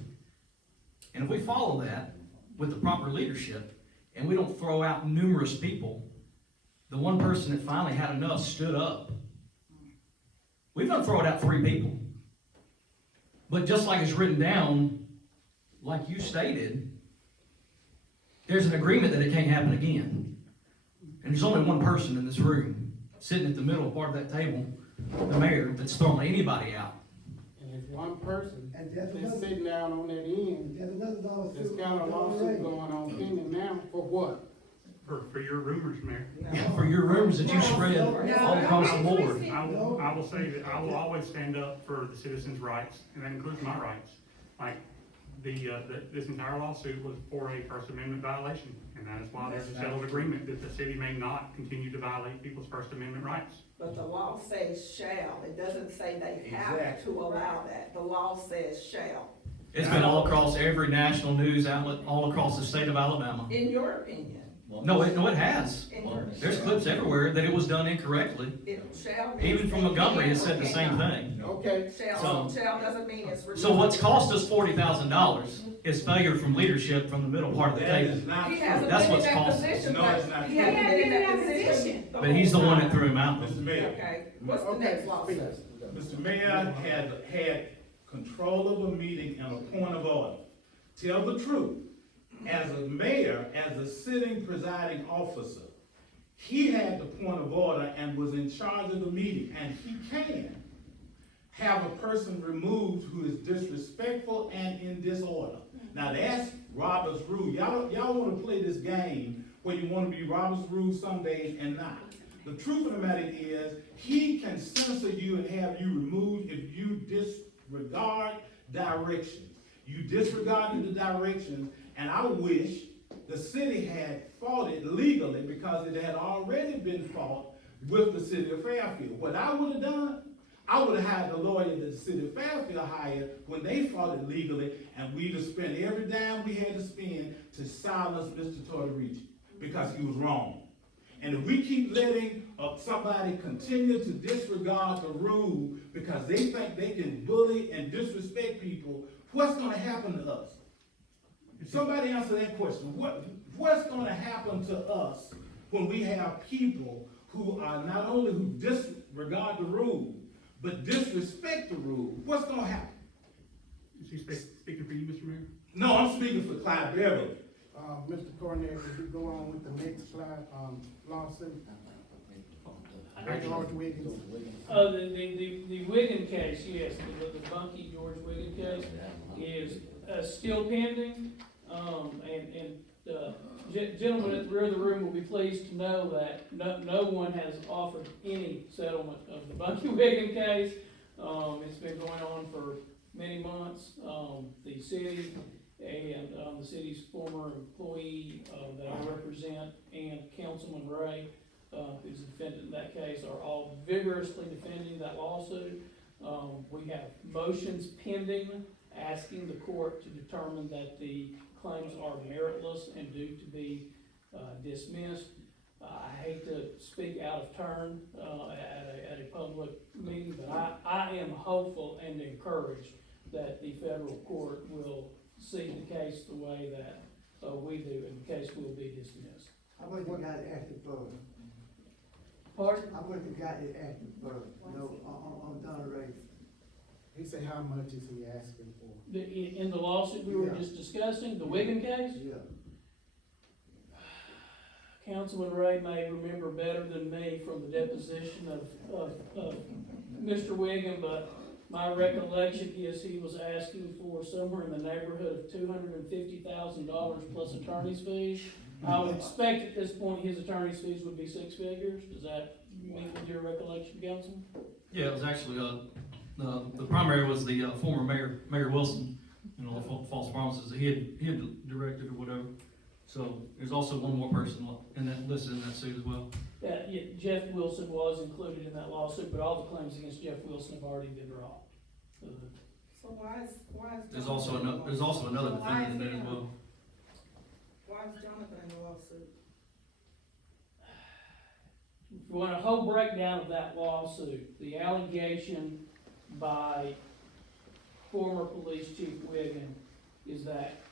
And if we follow that with the proper leadership, and we don't throw out numerous people, the one person that finally had enough stood up. We've done throw it out 3 people. But just like it's written down, like you stated, there's an agreement that it can't happen again. And there's only one person in this room, sitting at the middle part of that table, the mayor, that's throwing anybody out. And if one person And that's sitting down on that end, there's another lawsuit. there's got a lawsuit going on pending now, for what? For your rumors, Mayor. Yeah, for your rumors that you spread all across the board. I will say that I will always stand up for the citizens' rights, and that includes my rights. Like, this entire lawsuit was for a First Amendment violation, and that is why there's a settled agreement that the city may not continue to violate people's First Amendment rights. But the law says shall, it doesn't say they have to allow that, the law says shall, It's been all across every national news outlet, all across the state of Alabama. in your opinion. No, it has. In your- There's clips everywhere that it was done incorrectly. It shall. Even from Montgomery, it said the same thing. Okay. Shall doesn't mean it's. So what's cost us $40,000 is failure from leadership from the middle part of the That table. is not He true. hasn't That's been in what's that costing. position, No, but it's not he true. hasn't been in that position. But he's the one that threw him out. Mr. Mayor, Okay, what's the next lawsuit? Mr. Mayor had control of a meeting and a point of order. Tell the truth. As a mayor, as a sitting presiding officer, he had the point of order and was in charge of the meeting, and he can have a person removed who is disrespectful and in disorder. Now that's Robert's rule. Y'all wanna play this game where you wanna be Robert's rule some days and not. The truth of the matter is, he can censor you and have you removed if you disregard directions. You disregarded the directions, and I wish the city had fought it legally because it had already been fought with the city of Fairfield. What I would have done, I would have hired the lawyer that the city of Fairfield hired when they fought it legally, and we'd have spent every dime we had to spend to silence Mr. Tortorici because he was wrong. And if we keep letting somebody continue to disregard the rule because they think they can bully and disrespect people, what's gonna happen to us? Somebody answer that question. What's gonna happen to us when we have people who are not only who disregard the rule, but disrespect the rule? What's gonna happen? Is he speaking for you, Mr. Mayor? No, I'm speaking for Clyde Beverly. Mr. Cornett, would you go on with the next lawsuit? George Wiggins. The Wiggin case, yes, the Bunky George Wiggin case is still pending. Gentlemen at the rear of the room will be pleased to know that no one has offered any settlement of the Bunky Wiggin case. It's been going on for many months. The city and the city's former employee that I represent and Councilman Ray, who's the defendant in that case, are all vigorously defending that lawsuit. We have motions pending asking the court to determine that the claims are meritless and due to be dismissed. I hate to speak out of turn at a public meeting, but I am hopeful and encouraged that the federal court will see the case the way that we do, and the case will be dismissed. I wouldn't have got it active for, Pardon? I wouldn't have got it active for, on Donna Ray. He said how much is he asking for? In the lawsuit we were just discussing, the Wiggin case? Yeah. Councilman Ray may remember better than me from the deposition of Mr. Wiggin, but my recollection is he was asking for somewhere in the neighborhood of $250,000 plus attorney's fees. I would expect at this point his attorney's fees would be 6 figures. Does that meet with your recollection, Councilman? Yeah, it was actually, the primary was the former Mayor Wilson, the false promises that he had directed or whatever. So there's also one more person in that, listed in that suit as well. Yeah, Jeff Wilson was included in that lawsuit, but all the claims against Jeff Wilson have already been dropped. So why is There's also another defendant in there as well. Why is Jonathan in the lawsuit? If you want a whole breakdown of that lawsuit, the allegation by former police chief Wiggin is that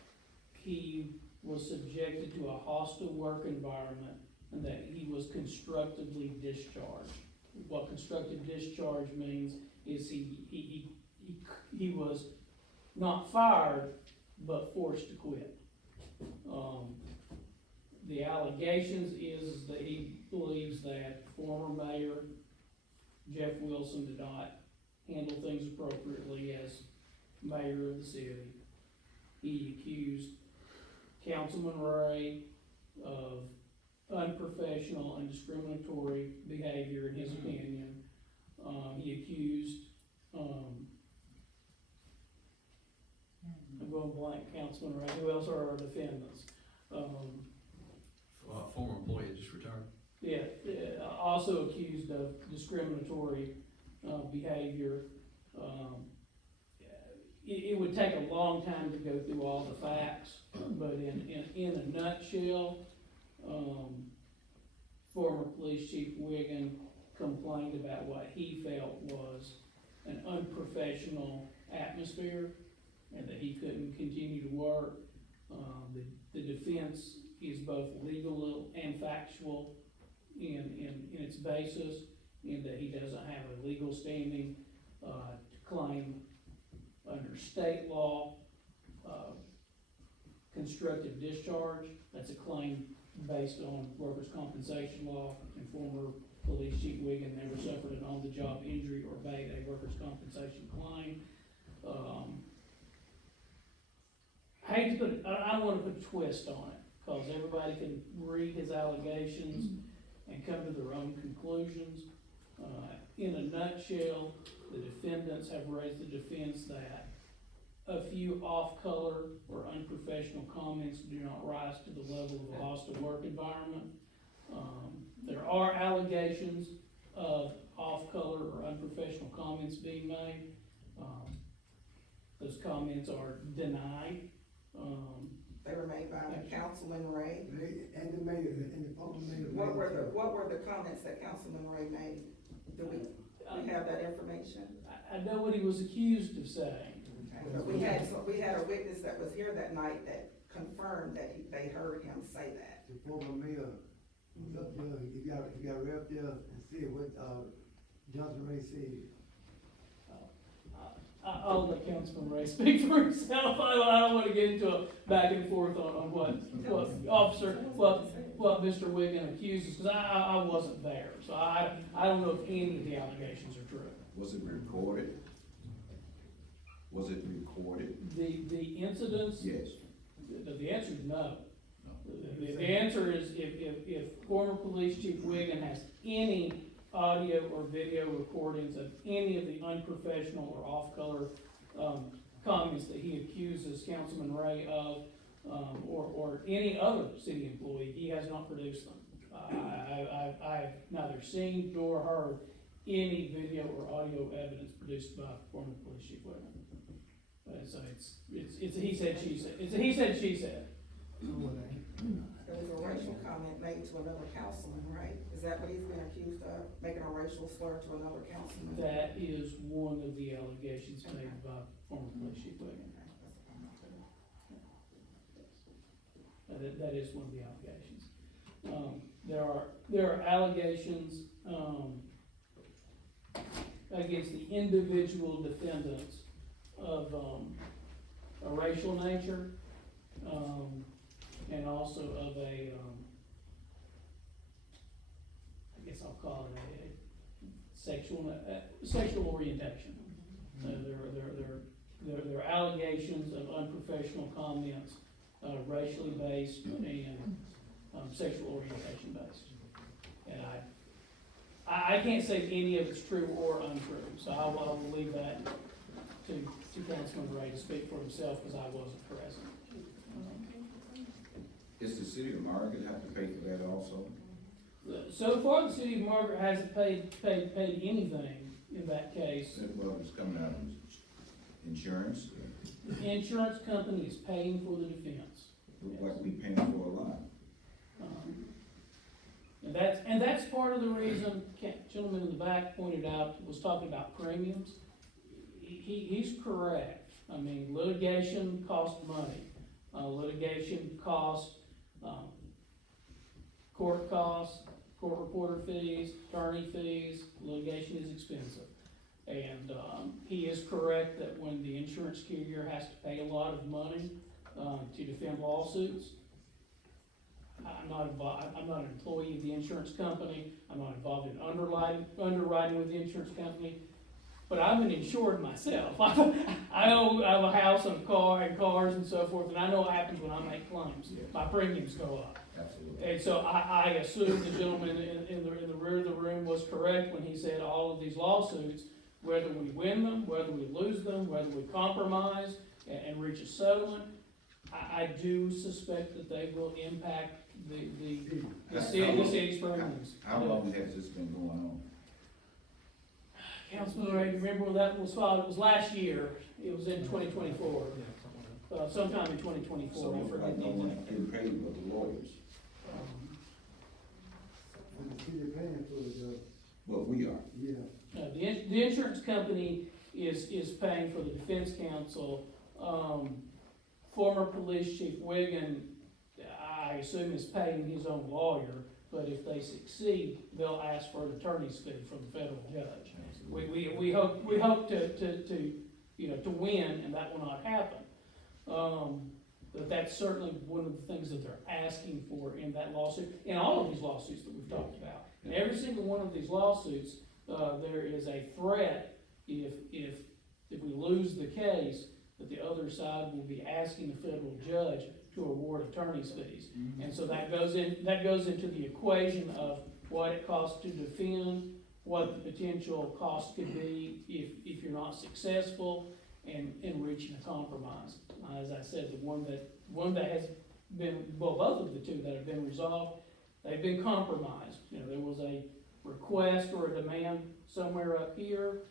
he was subjected to a hostile work environment and that he was constructively discharged. What constructive discharge means is he was not fired, but forced to quit. The allegations is that he believes that former mayor Jeff Wilson did not handle things appropriately as mayor of the city. He accused Councilman Ray of unprofessional and discriminatory behavior in his opinion. He accused, I'm going blank, Councilman Ray, who else are our defendants? Former employee just retired. Also accused of discriminatory behavior. It would take a long time to go through all the facts, but in a nutshell, former police chief Wiggin complained about what he felt was an unprofessional atmosphere and that he couldn't continue to work. The defense is both legal and factual in its basis, in that he doesn't have a legal standing to claim under state law constructive discharge. That's a claim based on workers' compensation law, and former police chief Wiggin never suffered an on-the-job injury or made a workers' compensation claim. I don't want to put a twist on it, because everybody can read his allegations and come to their own conclusions. In a nutshell, the defendants have raised the defense that a few off-color or unprofessional comments do not rise to the level of a hostile work environment. There are allegations of off-color or unprofessional comments being made. Those comments are denied. They were made by Councilman Ray. And the mayor, and the former mayor. What were the comments that Councilman Ray made? Do we have that information? I know what he was accused of saying. But we had a witness that was here that night that confirmed that they heard him say that. The former mayor, was up there, you got right there and see what, Johnson Ray said. I'll let Councilman Ray speak for himself. I don't want to get into a back and forth on what Mr. Wiggin accuses, because I wasn't there. So I don't know if any of the allegations are true. Was it recorded? Was it recorded? The incidents? Yes. The answer is no. The answer is if former police chief Wiggin has any audio or video recordings of any of the unprofessional or off-color comments that he accuses Councilman Ray of, or any other city employee, he has not produced them. I have neither seen nor heard any video or audio evidence produced by former police chief Wiggin. So it's a he said, she said. It's a he said, she said. There was a racial comment made to another councilman, right? Is that what he's been accused of, making a racial slur to another councilman? That is one of the allegations made by former police chief Wiggin. That is one of the allegations. There are allegations against the individual defendants of a racial nature, and also of a, I guess I'll call it a sexual orientation. There are allegations of unprofessional comments, racially based and sexual orientation based. And I can't say any of it's true or untrue, so I will leave that to Councilman Ray to speak for himself, because I wasn't present. Does the city of Margaret have to pay for that also? So far, the city of Margaret hasn't paid anything in that case. Well, it's coming out of insurance, The insurance company is paying for the defense. looks like we paying for a lot. And that's part of the reason, gentleman in the back pointed out, was talking about premiums. He's correct. I mean, litigation costs money. Litigation costs, court costs, court reporter fees, attorney fees, litigation is expensive. And, he is correct that when the insurance carrier has to pay a lot of money, to defend lawsuits, I'm not an employee of the insurance company, I'm not involved in underwriting with the insurance company, but I'm an insured myself. I have a house and a car and cars and so forth, and I know what happens when I make claims. My premiums go up. Absolutely. And so I assume the gentleman in the rear of the room was correct when he said all of these lawsuits, whether we win them, whether we lose them, whether we compromise and reach a settlement, I do suspect that they will impact the city's premiums. How long has this been going on? Councilman Ray, remember when that was filed? It was last year. It was in 2024. Sometime in 2024. So I it's forget like the no one exact getting date. paid but the lawyers, And the city paying for it, but we are. yeah. No, the insurance company is paying for the defense counsel. Former police chief Wiggin, I assume, is paying his own lawyer, but if they succeed, they'll ask for an attorney's fee from the federal judge. We hope to win, and that will not happen. But that's certainly one of the things that they're asking for in that lawsuit, in all of these lawsuits that we've talked about. In every single one of these lawsuits, there is a threat if we lose the case, that the other side will be asking the federal judge to award attorney's fees. And so that goes into the equation of what it costs to defend, what the potential cost could be if you're not successful, and reaching a compromise. As I said, the one that has been, well, both of the two that have been resolved, they've been compromised. You know, there was a request or a demand somewhere up here,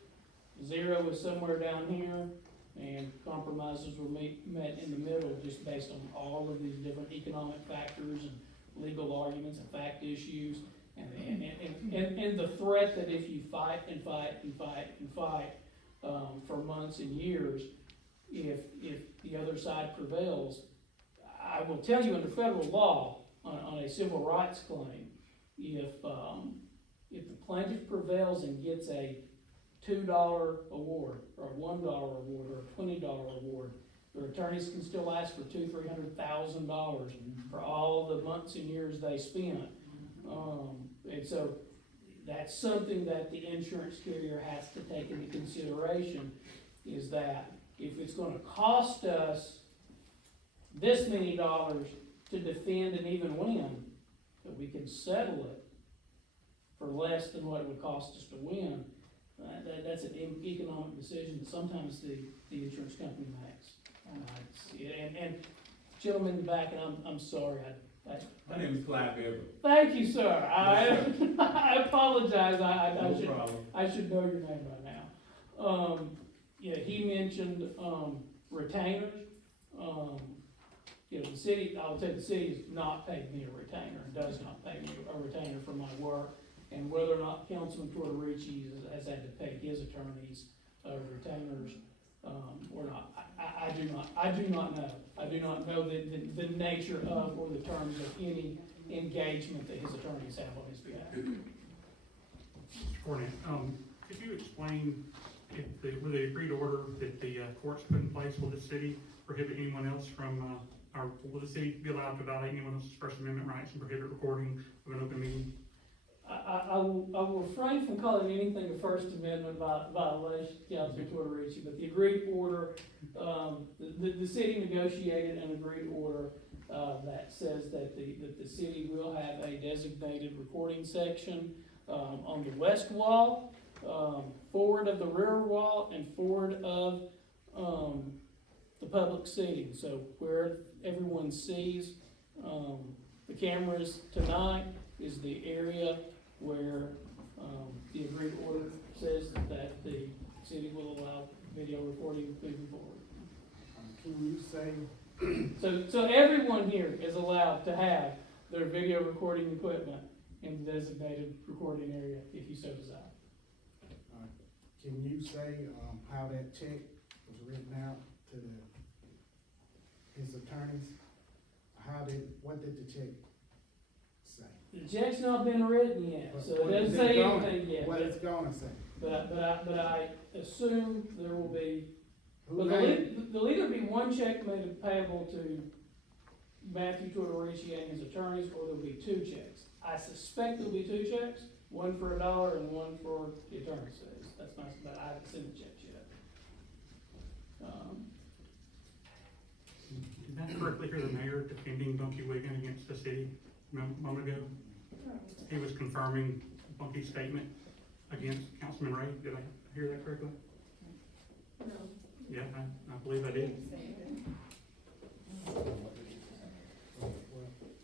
zero was somewhere down here, and compromises were met in the middle just based on all of these different economic factors and legal arguments and fact issues, and the threat that if you fight and fight and fight and fight for months and years, if the other side prevails, I will tell you under federal law on a civil rights claim, if the plaintiff prevails and gets a $2 award, or a $1 award, or a $20 award, their attorneys can still ask for $200,000-$300,000 for all the months and years they spent. And so that's something that the insurance carrier has to take into consideration, is that if it's gonna cost us this many dollars to defend and even win, that we can settle it for less than what it would cost us to win. That's an economic decision that sometimes the insurance company makes. And gentleman in the back, and I'm sorry, My name is Clive Everett. thank you, sir. Yes, sir. I apologize. No problem. I should know your name by now. Yeah, he mentioned retainers. You know, the city, I'll tell you, the city has not paid me a retainer, and does not pay me a retainer for my work. And whether or not Councilman Tortorici has had to pay his attorneys retainers or not, I do not know. I do not know the nature of or the terms of any engagement that his attorneys have on his behalf. Mr. Cornett, could you explain with the agreed order that the courts put in place, will the city prohibit anyone else from, or will the city be allowed to violate anyone else's First Amendment rights and prohibit recording of an open meeting? I will refrain from calling anything a First Amendment violation, Councilman Tortorici, but the agreed order, the city negotiated an agreed order that says that the city will have a designated recording section on the west wall, forward of the rear wall, and forward of the public seating. So where everyone sees The cameras tonight is the area where, the agreed order says that the city will allow video recording moving forward. Can you say, So everyone here is allowed to have their video recording equipment in the designated recording area if you so desire. can you say, how that check was written out to his attorneys? What did the check say? The check's not been written yet, so What it is doesn't say gonna- anything yet. What it's gonna say? But I assume there will be, Who but made- there'll either be one check made payable to Matthew Tortorici and his attorneys, or there'll be two checks. I suspect there'll be two checks, one for $1 and one for the attorney's fees. That's my, but I haven't seen the checks yet. Did I correctly hear the mayor defending Bunkie Wiggin against the city a moment ago? He was confirming Bunkie's statement against Councilman Ray. Did I hear that correctly? No. Yeah, I believe I did.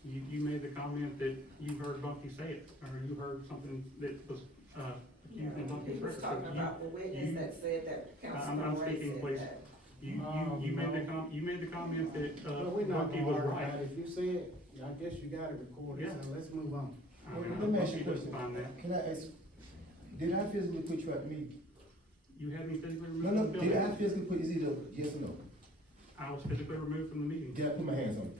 You made the comment that you heard Bunkie say it, or you heard something that was, accusing Bunkie's He was record. talking about the witness that said that I'm Councilman Ray speaking, said please. that. You made the comment that, Well, we're not Bunkie gonna was argue right. about it. If you say it, I guess you got it recorded, Yeah. so let's move on. I mean, Let me ask you a Bunkie doesn't question. find that. Can I ask, did I physically put you out the meeting? You had me physically removed No, from no, the did building. I physically put, is it a yes or no? I was physically removed from the meeting. Did I put my hands on it?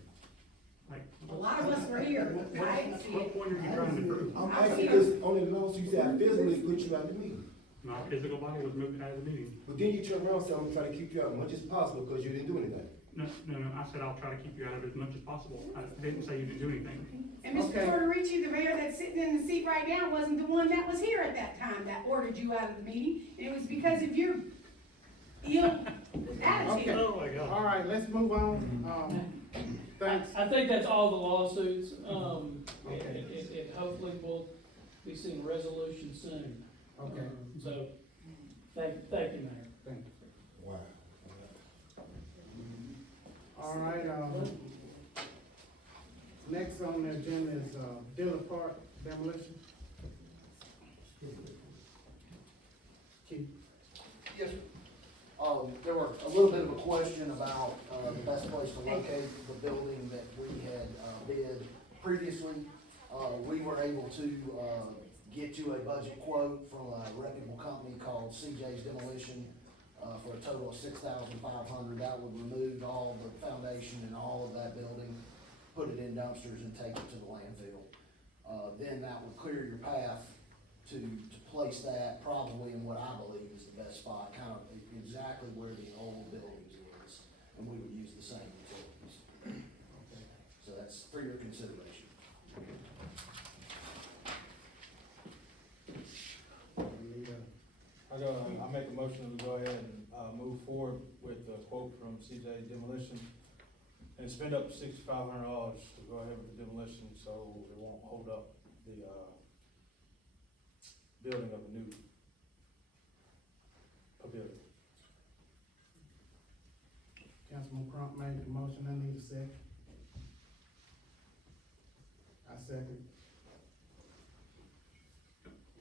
Like, A lot of us were here. I didn't see what it. point are you trying to prove? I'm asking because on the notes you said I physically put you out the meeting. My physical body was moved out of the meeting. But then you turn around and say, I'm trying to keep you out as much as possible because you didn't do anything. No, I said I'll try to keep you out of it as much as possible. I didn't say you didn't do anything. And Mr. Okay. Tortorici, the mayor that's sitting in the seat right now, wasn't the one that was here at that time that ordered you out of the meeting. And it was because of your ill Okay. attitude. Oh my God. All right, let's move on. Thanks. I think that's all the lawsuits. It hopefully will be seeing resolution soon. Okay. So, thank you, Mayor. Thank you. Wow. All right, next on the agenda is, Diller Park demolition. Keith? Yes, sir. There were a little bit of a question about, the best place to locate the building that we had, bid previously. We were able to, get you a budget quote from a reputable company called CJ's Demolition, for a total of $6,500. That would remove all the foundation and all of that building, put it in dumpsters and take it to the landfill. Then that would clear your path to place that probably in what I believe is the best spot, kind of exactly where the old buildings is, and we would use the same utilities. So that's for your consideration. I make a motion to go ahead and, move forward with the quote from CJ Demolition and spend up to $6,500 to go ahead with the demolition, so it won't hold up the, building of a new pavilion. Councilman Crump made the motion, I need a second. I second.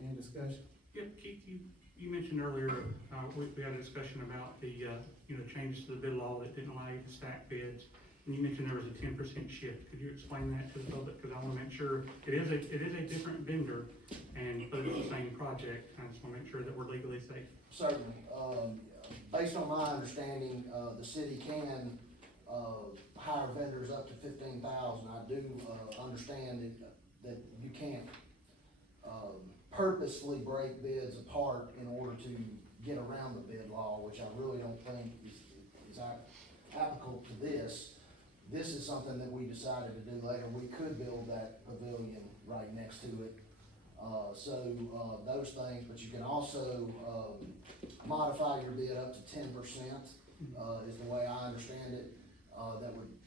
Any discussion? Yep, Keith, you mentioned earlier, we had a discussion about the, changes to the bid law that didn't allow you to stack bids. And you mentioned there was a 10% shift. Could you explain that to the public? Because I want to make sure, it is a different vendor, but it's the same project. I just want to make sure that we're legally safe. Certainly. Based on my understanding, the city can, hire vendors up to $15,000. I do, understand that you can't, purposefully break bids apart in order to get around the bid law, which I really don't think is applicable to this. This is something that we decided to do later. We could build that pavilion right next to it. Those things, but you can also, modify your bid up to 10%, is the way I understand it.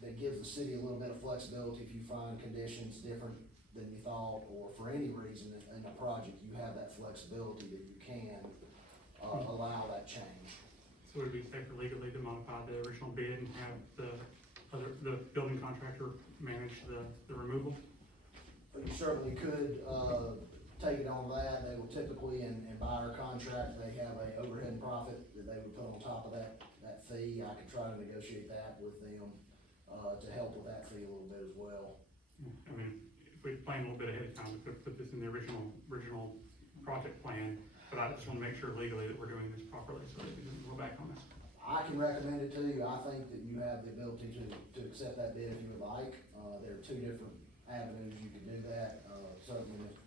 That gives the city a little bit of flexibility if you find conditions different than you thought, or for any reason in a project, you have that flexibility that you can, allow that change. So would it be safer legally to modify the original bid and have the the building contractor manage the removal? But you certainly could, take it on that. They will typically, and by our contract, they have a overhead profit that they would put on top of that fee. I could try to negotiate that with them, to help with that fee a little bit as well. I mean, if we plan a little bit ahead of time, we could put this in the original project plan, but I just wanna make sure legally that we're doing this properly, so that we can go back on this. I can recommend it to you. I think that you have the ability to accept that bid if you would like. There are two different avenues you can do that. Certainly, Mr.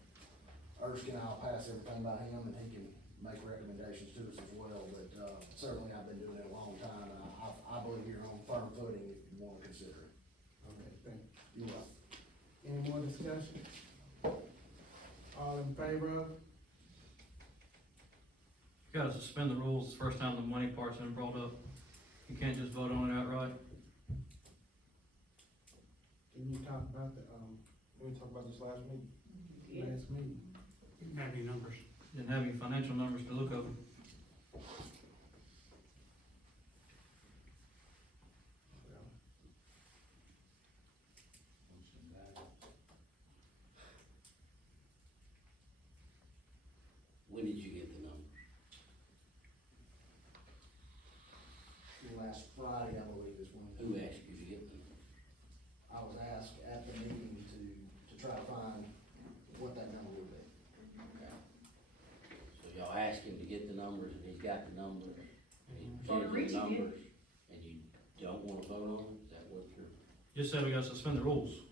Erskine, I'll pass everything by him, and he can make recommendations to us as well. But, certainly, I've been doing it a long time, and I believe you're on firm footing if you wanna consider it. Okay, thank you. You're welcome. Any more discussion? All in favor of? You gotta suspend the rules the first time the money part's been brought up. You can't just vote on it outright. Can you talk about the, We talked about this last meeting. last meeting? Didn't have any numbers. Didn't have any financial numbers to look over. When did you get the numbers? Last Friday, I believe, is when. Who asked you to get the numbers? I was asked at the meeting to try to find what that number would be. Okay. So y'all asked him to get the numbers, and he's got the numbers, and he Well, presented Richie the did. numbers, and you don't wanna vote on them? Is that what you're, Just said we gotta suspend the rules.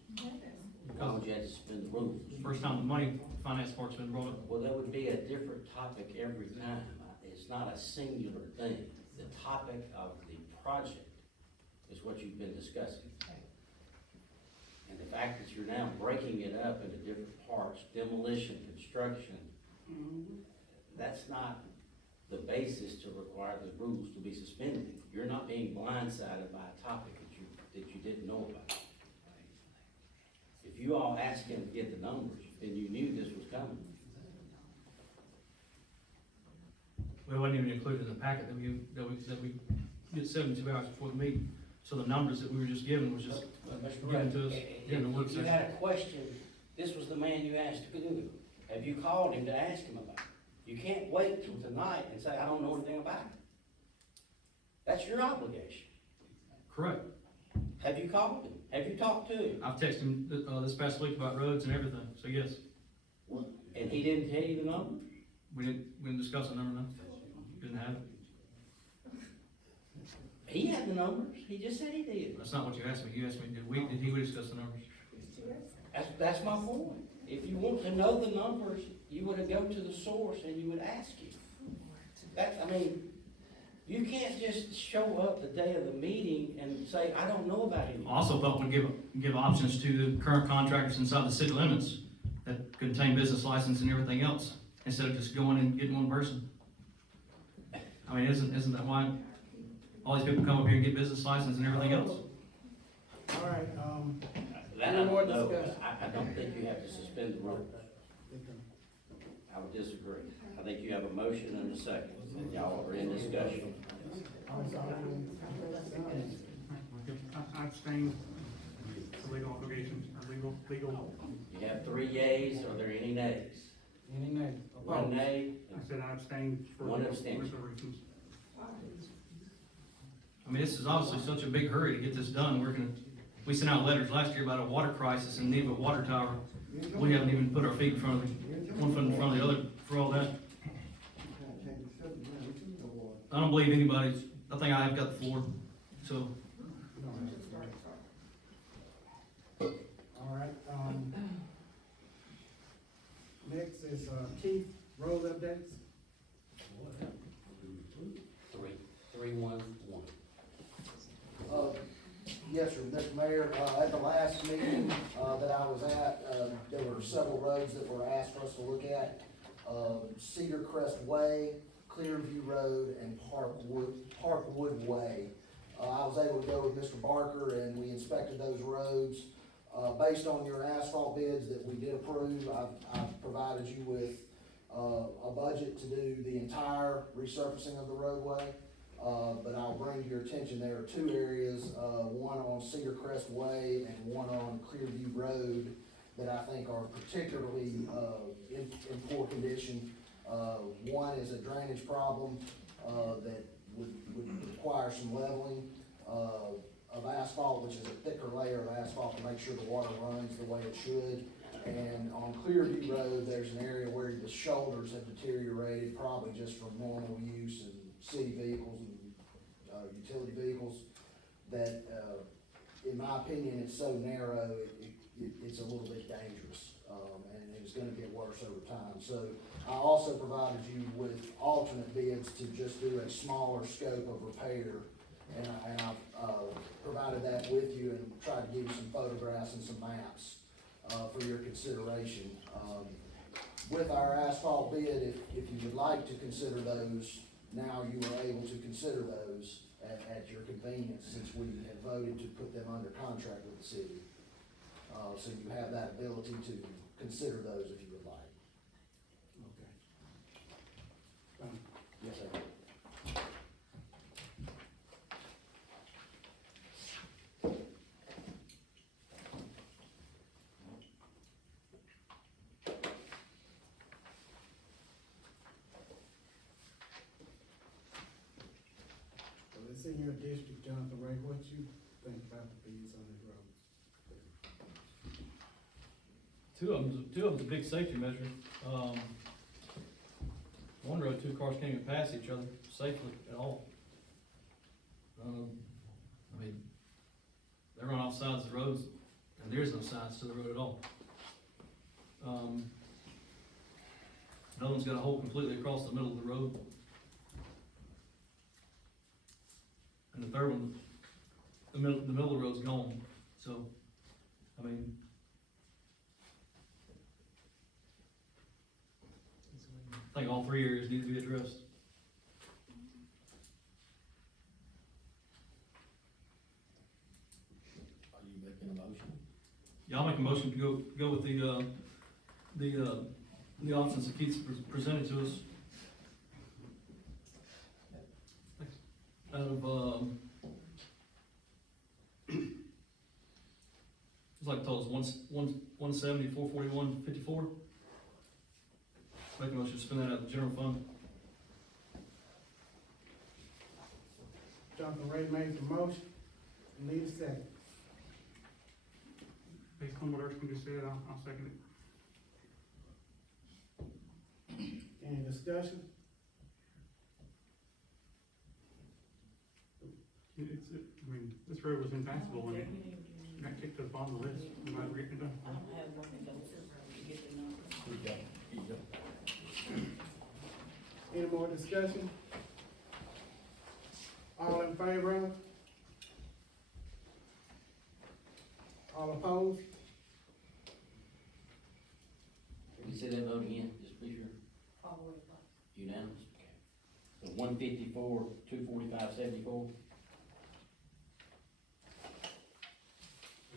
why would you have to suspend the rules? First time the money finance part's been brought up. Well, that would be a different topic every time. It's not a singular thing. The topic of the project is what you've been discussing. And the fact that you're now breaking it up into different parts, demolition, construction, that's not the basis to require the rules to be suspended. You're not being blindsided by a topic that you didn't know about. If you all asked him to get the numbers, then you knew this was coming. Well, it wasn't even included in the packet that we did 72 hours before the meeting. So the numbers that we were just given was just given to us in the work If you session. had a question, this was the man you asked to do it. Have you called him to ask him about it? You can't wait till tonight and say, I don't know anything about it. That's your obligation. Correct. Have you called him? Have you talked to him? I've texted him this past week about roads and everything, so yes. And he didn't tell you the numbers? We didn't discuss the number, no. Didn't have it. He had the numbers. He just said he did. That's not what you asked me. You asked me, did he discuss the numbers? That's my point. If you want to know the numbers, you would go to the source and you would ask him. You can't just show up the day of the meeting and say, I don't know about it. I also thought we'd give options to the current contractors inside the city limits that contain business license and everything else, instead of just going and getting one person. I mean, isn't that why all these people come up here and get business license and everything else? All right, That I any more don't know. discussion? I don't think you have to suspend the rules. I would disagree. I think you have a motion and a second. Y'all are in discussion. I abstained for legal obligations, or legal. You have 3 yeas. Are there any nays? Any nays? One nay. I said I abstained for One legal abstention. reasons. I mean, this is obviously such a big hurry to get this done. We sent out letters last year about a water crisis in need of a water tower. We haven't even put our feet in front of one foot in front of the other for all that. I don't believe anybody's, I think I have got the floor, so. All right, next is, Keith, road updates. 3-1-1. Yes, sir, Mr. Mayor, at the last meeting, that I was at, there were several roads that were asked for us to look at. Cedar Crest Way, Clearview Road, and Parkwood Way. I was able to go with Mr. Barker and we inspected those roads. Based on your asphalt bids that we did approve, I've provided you with, a budget to do the entire resurfacing of the roadway. but I'll bring to your attention, there are two areas, one on Cedar Crest Way and one on Clearview Road that I think are particularly, in poor condition. One is a drainage problem, that would require some leveling, of asphalt, which is a thicker layer of asphalt to make sure the water runs the way it should. And on Clearview Road, there's an area where the shoulders have deteriorated, probably just from normal use and city vehicles and, utility vehicles, that, in my opinion, it's so narrow, it's a little bit dangerous, and it's gonna get worse over time. So I also provided you with alternate bids to just do a smaller scope of repair, and I've provided that with you and tried to give you some photographs and some maps, for your consideration. With our asphalt bid, if you would like to consider those, now you are able to consider those at your convenience, since we have voted to put them under contract with the city. So you have that ability to consider those if you would like. Okay. Yes, sir. So it's in your district, Jonathan Ray, what you think about the bids on this road? Two of them's a big safety measure. One road, two cars can't even pass each other safely at all. I mean, they run off sides of the roads, and there's no sides to the road at all. Another one's got a hole completely across the middle of the road. And the third one, the middle of the road's gone, so, I mean, I think all three areas need to be addressed. Are you making a motion? Yeah, I'll make a motion to go with the options that Keith's presented to us. Out of, it's like it told us, 170, 441, 54. Make a motion to spend that out of the general fund. Jonathan Ray made the motion, need a second. Based on what Erskine just said, I'll second it. Any discussion? I mean, this road was impassable and it got kicked to the bottom of the list. We might get it done. I don't have one of those to get the number. Any more discussion? All in favor of? All opposed? Can you say that vote again, just be sure? All the way across. Unanimous? Okay. So 154, 245, 74?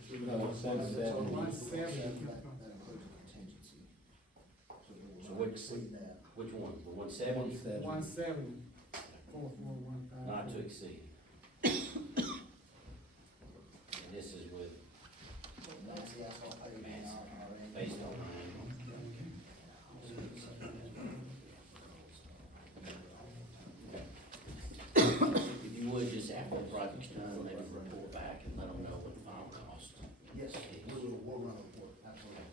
So 170. that includes the contingency. So we'll which, exceed that. which one? The 170? 170, 4415. Not to exceed. And this is with, That's the asphalt paving. based on. If you would, just after the project's done, maybe report back and let them know what the final cost. Yes, we'll run a report, absolutely.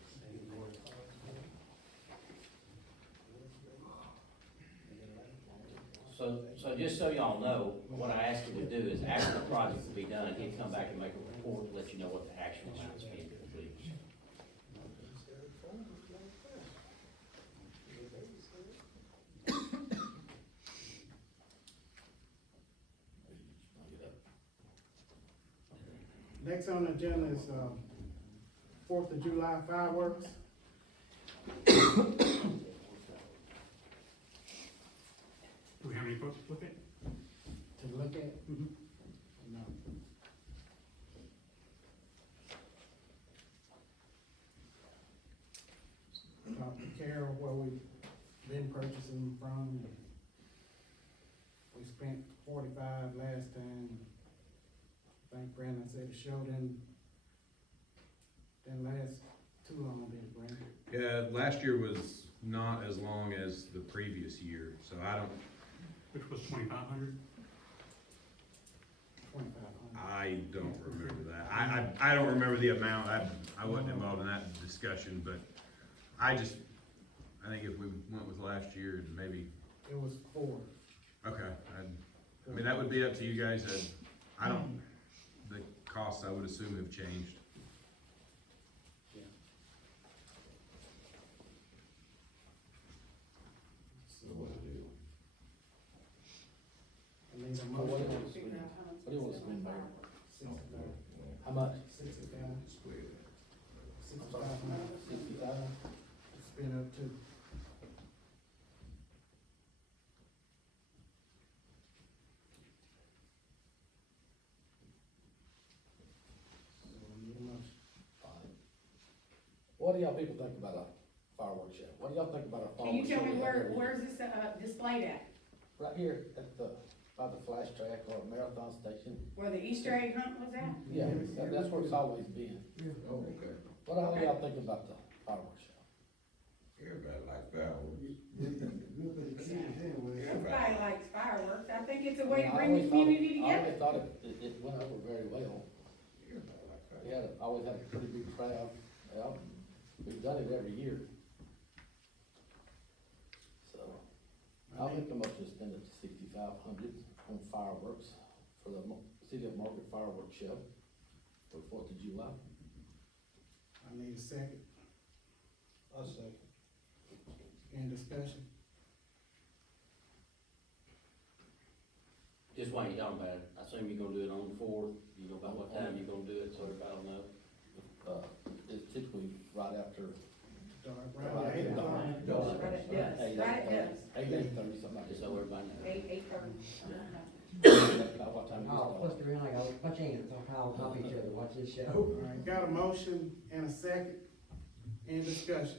So just so y'all know, what I asked him to do is after the project will be done, he'd come back and make a report to let you know what the actual is being completed. Next on the agenda is, 4th of July fireworks. Do we have any folks to look at? To look at? Mhm. No. Talk to Carol where we've been purchasing from. We spent 45 last time. I think Brandon said the show didn't last too long, did it, Brandon? Yeah, last year was not as long as the previous year, so I don't, Which was 2,500. 2,500. I don't remember that. I don't remember the amount. I wasn't involved in that discussion, but I think if we went with last year, maybe, It was 4. okay. I mean, that would be up to you guys. The costs, I would assume, have changed. So what to do? I need a What do you motion. want to spend? What do you want to spend, Mayor? 65. How much? 65. Split it. 65. 65? Spin up to. So I need a motion. Fine. What do y'all people think about a fireworks show? What do y'all think about a Can you fireworks show? tell me we have every year? where's this, displayed at? Right here at by the flash track or marathon station. Where the Easter egg hunt was at? Yeah, that's where it's always been. Oh, okay. What all y'all think about the fireworks show? Everybody like fireworks. Everybody likes fireworks. I think it's a I way mean, to I bring the always thought community I together. always thought it went over very well. Everybody like We fireworks. always had a pretty big crowd. Well, we've done it every year. So, I'll make the motion to spend up to 6,500 on fireworks for the City of Margaret fireworks show for 4th of July. I need a second. I'll say. Any discussion? Just while you're talking about it, I assume you're gonna do it on the 4th, you know about what time you're gonna do it, so everybody will know. It's typically right after. Dark, Right right, after dawn. Right at dusk, right at dusk. 8:30, something like Just that. so everybody knows. 8:30. That's about what time it I'll starts. twist around like my hands, I'll top each other, watch this show. All right, got a motion and a second. Any discussion?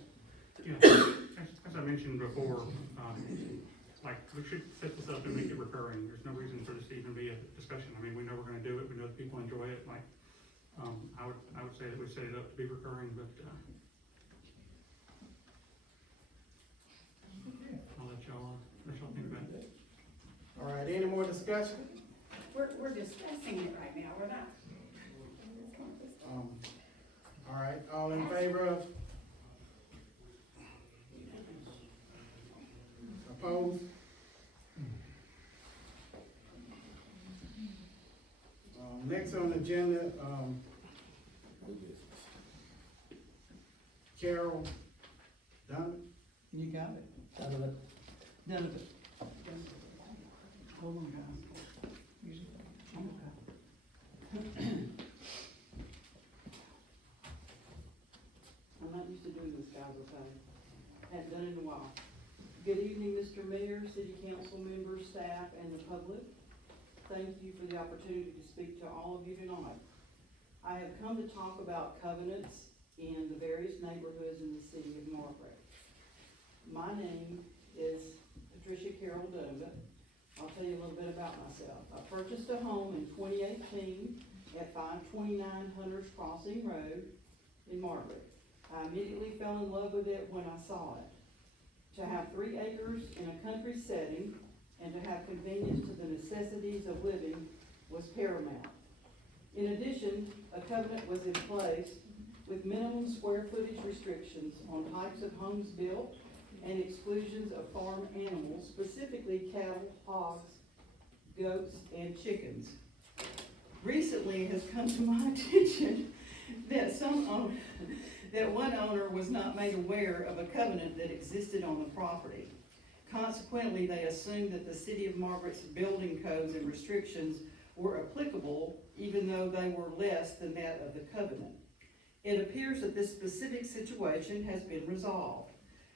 Yeah, as I mentioned before, like, we should set this up and make it recurring. There's no reason for this to even be a discussion. I mean, we know we're gonna do it, we know that people enjoy it, like, I would say that we set it up to be recurring, but, I'll let y'all think about it. All right, any more discussion? We're discussing it right now, we're not. All right, all in favor of? Opposed? Next on the agenda, Carol Dunn. You got it. Donovan, None of it. Hold on, guys. I'm not used to doing this, guys, okay? Hadn't done it in a while. Good evening, Mr. Mayor, City Council members, staff, and the public. Thank you for the opportunity to speak to all of you tonight. I have come to talk about covenants in the various neighborhoods in the city of Margaret. My name is Patricia Carol Donovan. I'll tell you a little bit about myself. I purchased a home in 2018 at 529 Hunters Crossing Road in Margaret. I immediately fell in love with it when I saw it. To have 3 acres in a country setting and to have convenience to the necessities of living was paramount. In addition, a covenant was in place with minimum square footage restrictions on types of homes built and exclusions of farm animals, specifically cattle, hogs, goats, and chickens. Recently, it has come to my attention that one owner was not made aware of a covenant that existed on the property. Consequently, they assumed that the City of Margaret's building codes and restrictions were applicable, even though they were less than that of the covenant. It appears that this specific situation has been resolved.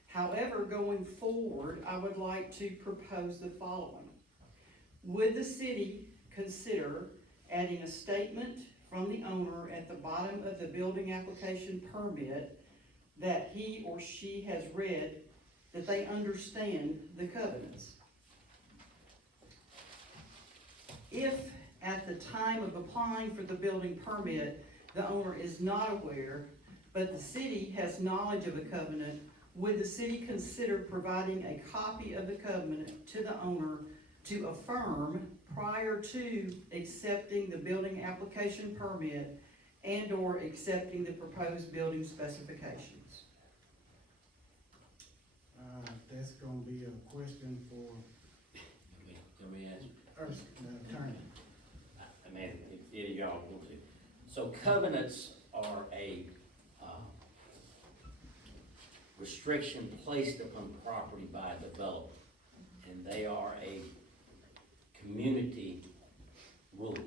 However, going forward, I would like to propose the following. Would the city consider adding a statement from the owner at the bottom of the building application permit that he or she has read, that they understand the covenants? if at the time of applying for the building permit, the owner is not aware, but the city has knowledge of a covenant, would the city consider providing a copy of the covenant to the owner to affirm prior to accepting the building application permit and/or accepting the proposed building specifications? That's gonna be a question for Let me answer. the attorney. I mean, if either of y'all want to. So covenants are a, restriction placed upon property by a developer. And they are a community rule.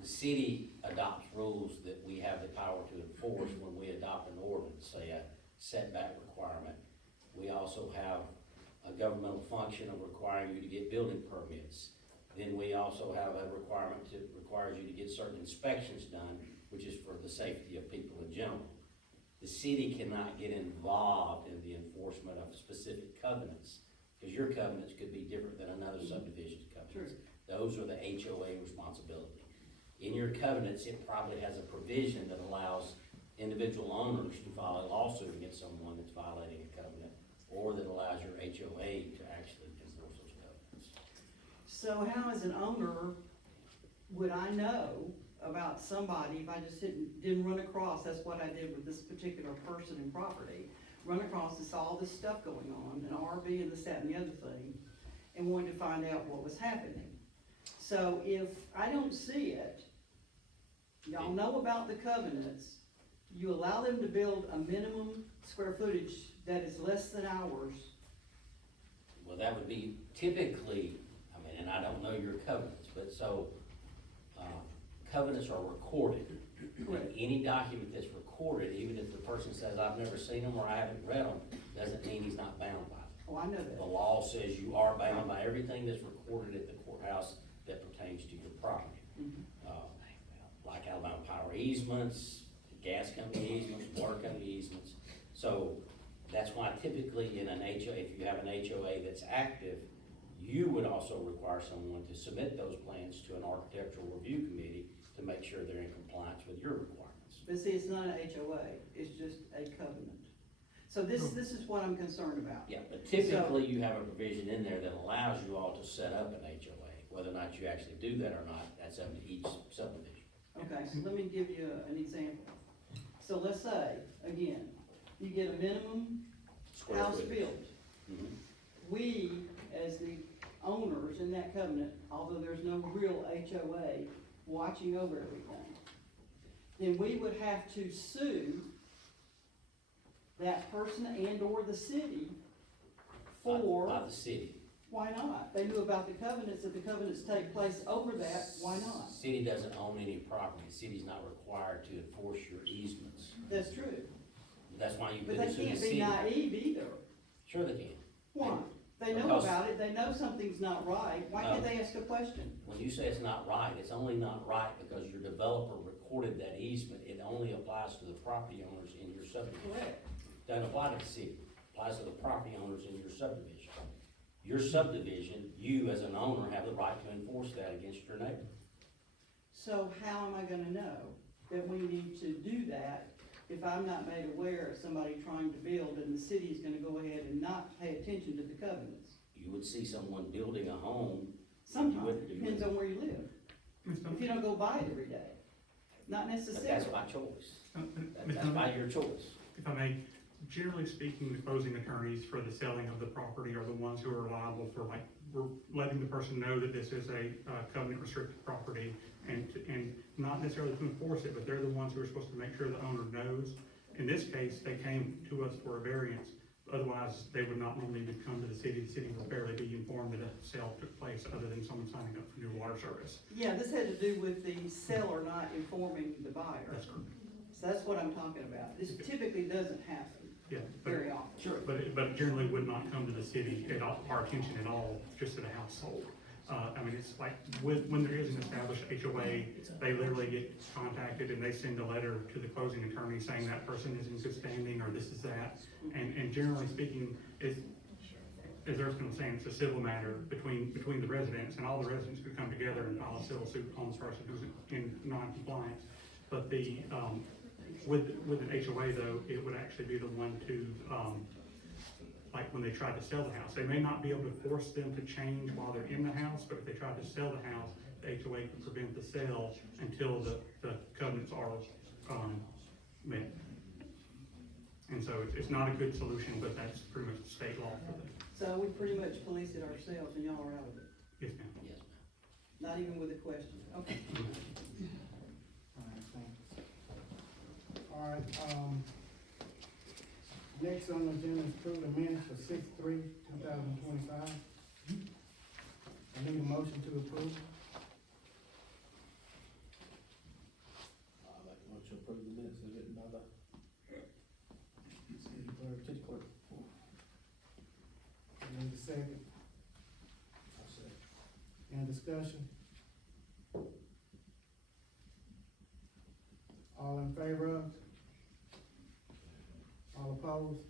The city adopts rules that we have the power to enforce when we adopt an ordinance, say a setback requirement. We also have a governmental function of requiring you to get building permits. Then we also have a requirement that requires you to get certain inspections done, which is for the safety of people in general. The city cannot get involved in the enforcement of specific covenants, because your covenants could be different than another subdivision's covenants. Those are the HOA responsibility. In your covenants, it probably has a provision that allows individual owners to file a lawsuit against someone that's violating a covenant, or that allows your HOA to actually enforce those covenants. So how, as an owner, would I know about somebody if I just didn't run across, that's what I did with this particular person and property, run across and saw all this stuff going on, an RV and this, that, and the other thing, and wanted to find out what was happening. So if I don't see it, y'all know about the covenants, you allow them to build a minimum square footage that is less than ours. Well, that would be typically, I mean, and I don't know your covenants, but so, covenants are recorded. Correct. And any document that's recorded, even if the person says, I've never seen them or I haven't read them, doesn't mean he's not bound by them. Oh, I know that. The law says you are bound by everything that's recorded at the courthouse that pertains to your property. Like Alabama power easements, gas company easements, water company easements. So that's why typically in an HOA, if you have an HOA that's active, you would also require someone to submit those plans to an architectural review committee to make sure they're in compliance with your requirements. But see, it's not an HOA, it's just a covenant. So this is what I'm concerned about. Yeah, but typically you have a provision in there that allows you all to set up an HOA. Whether or not you actually do that or not, that's up to each subdivision. Okay, so let me give you an example. So let's say, again, you get a minimum Square house footage. built. Mhm. We, as the owners in that covenant, although there's no real HOA watching over everything, then we would have to sue that person and or the city for. By the city. Why not? They knew about the covenants, if the covenants take place over that, why not? City doesn't own any property. The city's not required to enforce your easements. That's true. That's why you But couldn't they sue the can't be city. naive either. Sure they can. Why? They know Because- about it, they know something's not right, why can't they ask a question? When you say it's not right, it's only not right because your developer recorded that easement. It only applies to the property owners in your subdivision. Correct. Doesn't apply to the city. It applies to the property owners in your subdivision. Your subdivision, you as an owner have the right to enforce that against your neighbor. So how am I gonna know that we need to do that if I'm not made aware of somebody trying to build and the city's gonna go ahead and not pay attention to the covenants? You would see someone building a home. Sometimes, it depends on where you live. If you don't go by it every day, not But necessarily. that's by choice. That's by your choice. If I may, generally speaking, the closing attorneys for the selling of the property are the ones who are liable for, like, we're letting the person know that this is a covenant restricted property and not necessarily to enforce it, but they're the ones who are supposed to make sure the owner knows. In this case, they came to us for a variance. Otherwise, they would not normally even come to the city. The city would barely be informed that a sale took place, other than someone signing up for new water service. Yeah, this had to do with the seller not informing the buyer. That's correct. So that's what I'm talking about. This typically doesn't happen Yeah. very often. Sure. But it generally would not come to the city at all, our attention at all, just at a household. I mean, it's like, when there is an established HOA, they literally get contacted and they send a letter to the closing attorney saying that person is in good standing, or this is that. And generally speaking, as Erskine was saying, it's a civil matter between the residents, and all the residents could come together and file a civil suit on the person who's in non-compliance. But with an HOA though, it would actually be the one to, like when they tried to sell the house. They may not be able to force them to change while they're in the house, but if they tried to sell the house, the HOA can prevent the sale until the covenants are, met. And so it's not a good solution, but that's pretty much state law for them. So we pretty much police it ourselves and y'all are out of it, Yes, ma'am. Yes, not even with a question, okay. All right, next on the agenda is approve the minutes for 6/3/2025. I need a motion to approve. I'd like to motion to approve the minutes as written by the city clerk. I need a second. I'll say. Any discussion? All in favor of? All opposed?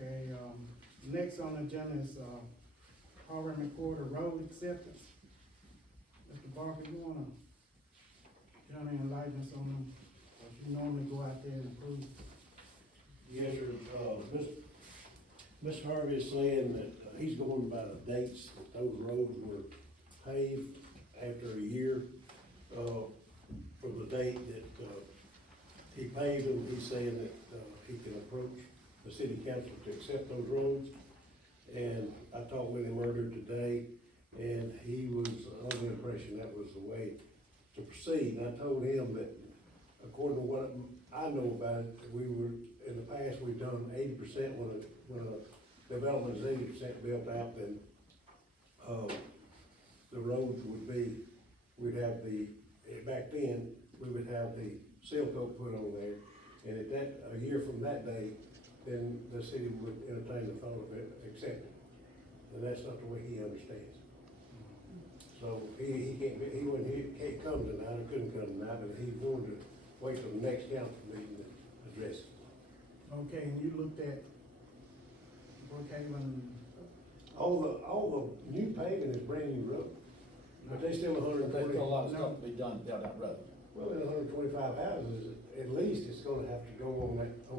Okay, next on the agenda is, Harvard McCorder Road Acceptance. Mr. Barker, you wanna, Johnny, enlighten us on them? Or you normally go out there and approve? Yes, sir, Mr. Harvey is saying that he's going by the dates that those roads were paved after a year, from the date that, he paved them. He's saying that, he can approach the city council to accept those roads. And I talked with him earlier today, and he was under the impression that was the way to proceed. And I told him that according to what I know about it, in the past, we've done 80% when a development is 80% built out, then, the roads would be, back then, we would have the seal coat put on there. And a year from that day, then the city would entertain the thought of it, accept it. And that's not the way he understands. So he can't come tonight, or couldn't come tonight, but he wanted to wait till the next council meeting to address it. Okay, and you looked at Brookhaven, All the new paving is brand new road, but they still There's still a lot of stuff to be done down that road. Well, in 125 houses, at least it's gonna have to go on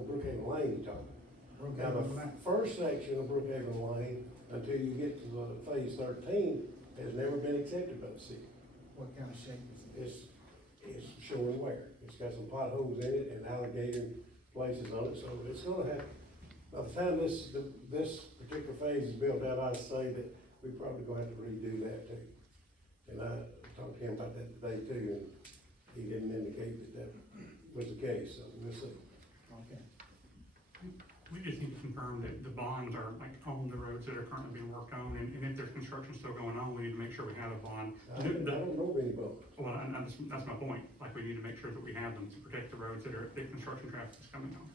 Brookhaven Lane you're talking. Now, Brookhaven the Lane. first section of Brookhaven Lane, until you get to the phase 13, has never been accepted by the city. What kind of shape is it? It's showing wear. It's got some potholes in it and alligator places on it, so it's gonna have, by the time this particular phase is built out, I'd say that we probably gonna have to redo that too. And I talked to him about that today too, and he didn't indicate that was the case, so we'll see. Okay. We just need to confirm that the bonds are like on the roads that are currently being worked on, and if there's construction still going on, we need to make sure we have a bond. I don't know of any bonds. Well, and that's my point, like, we need to make sure that we have them to protect the roads that construction traffic is coming on.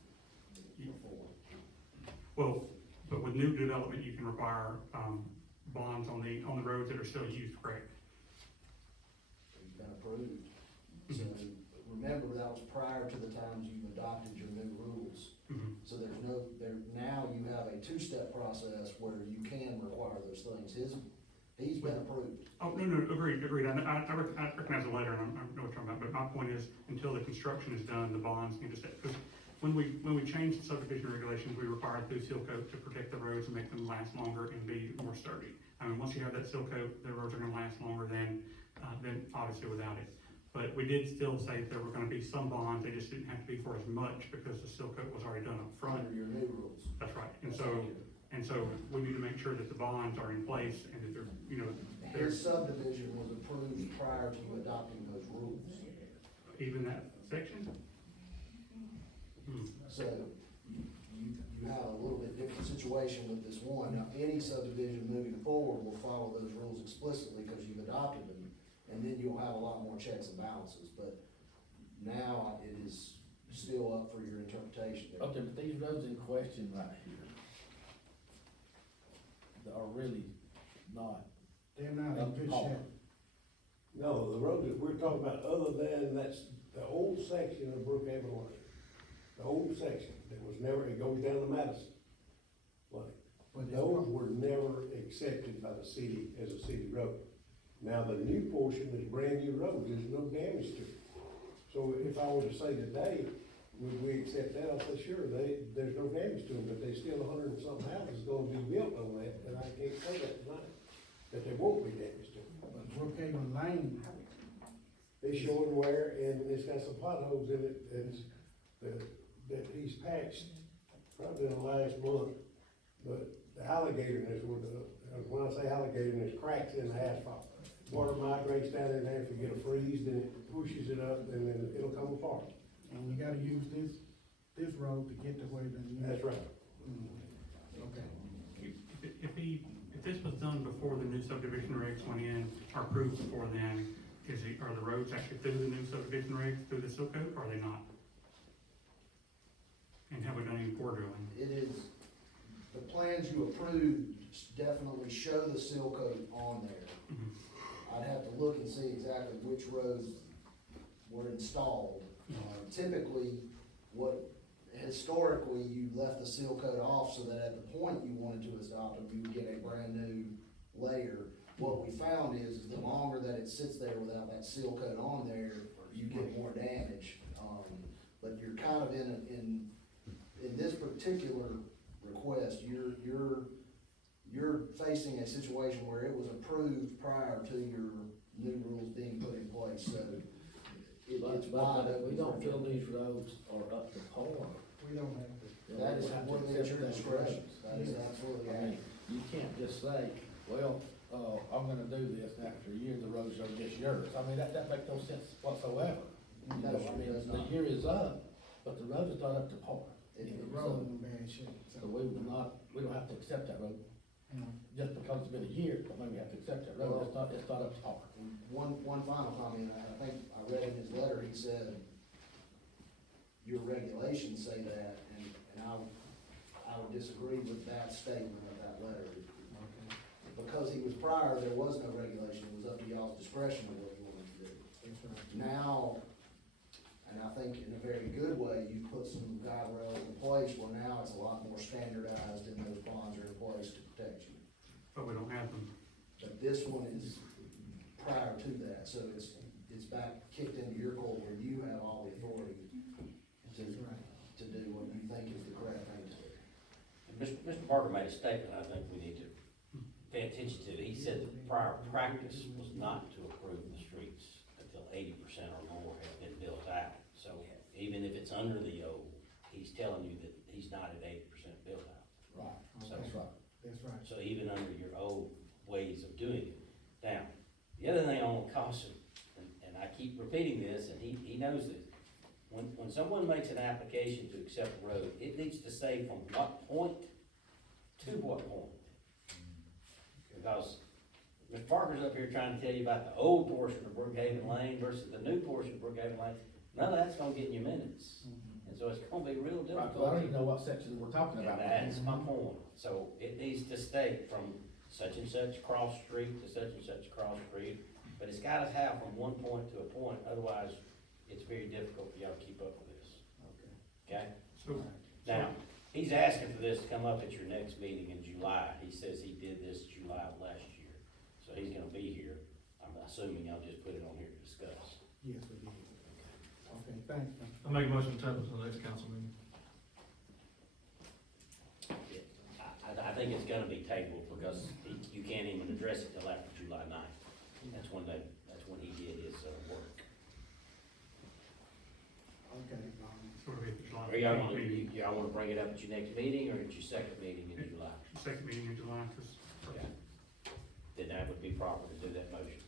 Well, but with new development, you can require, bonds on the roads that are still used, correct? It's been approved. So remember, that was prior to the times you've adopted your new rules. Mhm. So now you have a two-step process where you can require those things. He's been approved. Oh, no, agreed. I recognize the letter, and I know what you're talking about, but my point is, until the construction is done, the bonds need to stay. Because when we changed the subdivision regulations, we required through seal coat to protect the roads and make them last longer and be more sturdy. I mean, once you have that seal coat, the roads are gonna last longer than obviously without it. But we did still say there were gonna be some bonds, they just didn't have to be for as much because the seal coat was already done up front. Under your new rules. That's right, and so we need to make sure that the bonds are in place and that they're, His subdivision was approved prior to you adopting those rules. even that section? So you have a little bit different situation with this one. Now, any subdivision moving forward will follow those rules explicitly because you've adopted them, and then you'll have a lot more checks and balances. But now it is still up for your interpretation. Okay, but these roads in question right here are really not They're not in up to good par. shape. No, the road that we're talking about, other than that's the old section of Brookhaven Lane. The old section that was never, it goes down to Madison Lane. But it's Those were never accepted by the city as a city road. Now, the new portion is brand new road, there's no damage to it. So if I were to say today, would we accept that, I'll say, sure, there's no damage to them, but there's still 100 and something houses gonna be built on that, and I can't say that tonight, that there won't be damage to them. But Brookhaven Lane, It's showing where, and it's got some potholes in it, that he's patched probably in the last month. But the alligator is with when I say alligator, there's cracks in the asphalt. Water migrates down in there, if you get a freeze, then it pushes it up, and then it'll come apart. and you gotta use this road to get to where the new. That's right. Okay. If this was done before the new subdivision regs went in, or approved before then, are the roads actually through the new subdivision regs, through the seal coat, or are they not? And have we done any core drilling? It is, the plans you approved definitely show the seal coat on there. I'd have to look and see exactly which roads were installed. Typically, historically, you left the seal coat off so that at the point you wanted to adopt them, you would get a brand new layer. What we found is the longer that it sits there without that seal coat on there, you get more damage. But you're kind of in this particular request, you're facing a situation where it was approved prior to your new rules being put in place, so it's wide open. We don't feel these roads are up to par. We don't have to. That is completely at your discretion. That is absolutely I mean, you can't just say, well, I'm gonna do this, and after a year, the roads are just yours. I mean, that makes no sense whatsoever. You know, I mean, the year is up, but the road is not up to par. The road in bad shape. So we don't have to accept that road. Just because it's been a year, but maybe we have to accept that road, it's not up to par. One final comment, I think I read in his letter, he said, your regulations say that, and I would disagree with that statement of that letter. Because he was prior, there was no regulation, it was up to y'all's discretion of what you wanted to do. Now, and I think in a very good way, you put some guide rails in place where now it's a lot more standardized and those bonds are in place to protect you. But we don't have them. But this one is prior to that, so it's back kicked into your court where you have all the authority to do what you think is the correct thing to do. Mr. Parker made a statement I think we need to pay attention to. He said the prior practice was not to approve the streets until 80% or more have been built out. So even if it's under the old, he's telling you that he's not at 80% built out. Right, So, that's right. That's right. So even under your old ways of doing it. Now, the other thing I want to caution, and I keep repeating this, and he knows this, when someone makes an application to accept a road, it needs to say from what point to what point. Because Mr. Parker's up here trying to tell you about the old portion of Brookhaven Lane versus the new portion of Brookhaven Lane. None of that's gonna get in your minutes. And so it's gonna be real Right, difficult. so I don't even know what section we're talking And about. that's my point. So it needs to state from such and such cross street to such and such cross street. But it's gotta have from one point to a point, otherwise it's very difficult for y'all to keep up with this. Okay? Now, he's asking for this to come up at your next meeting in July. He says he did this July of last year. So he's gonna be here. I'm assuming I'll just put it on here to discuss. Yes, we did. Okay, thanks, man. I'll make a motion to table to the next council meeting. I think it's gonna be tabled because you can't even address it till after July 9th. That's when he did his work. Okay. Sort of at the July. Or y'all wanna bring it up at your next meeting or at your second meeting in July? Second meeting in July, because. Okay. Then that would be proper to do that motion.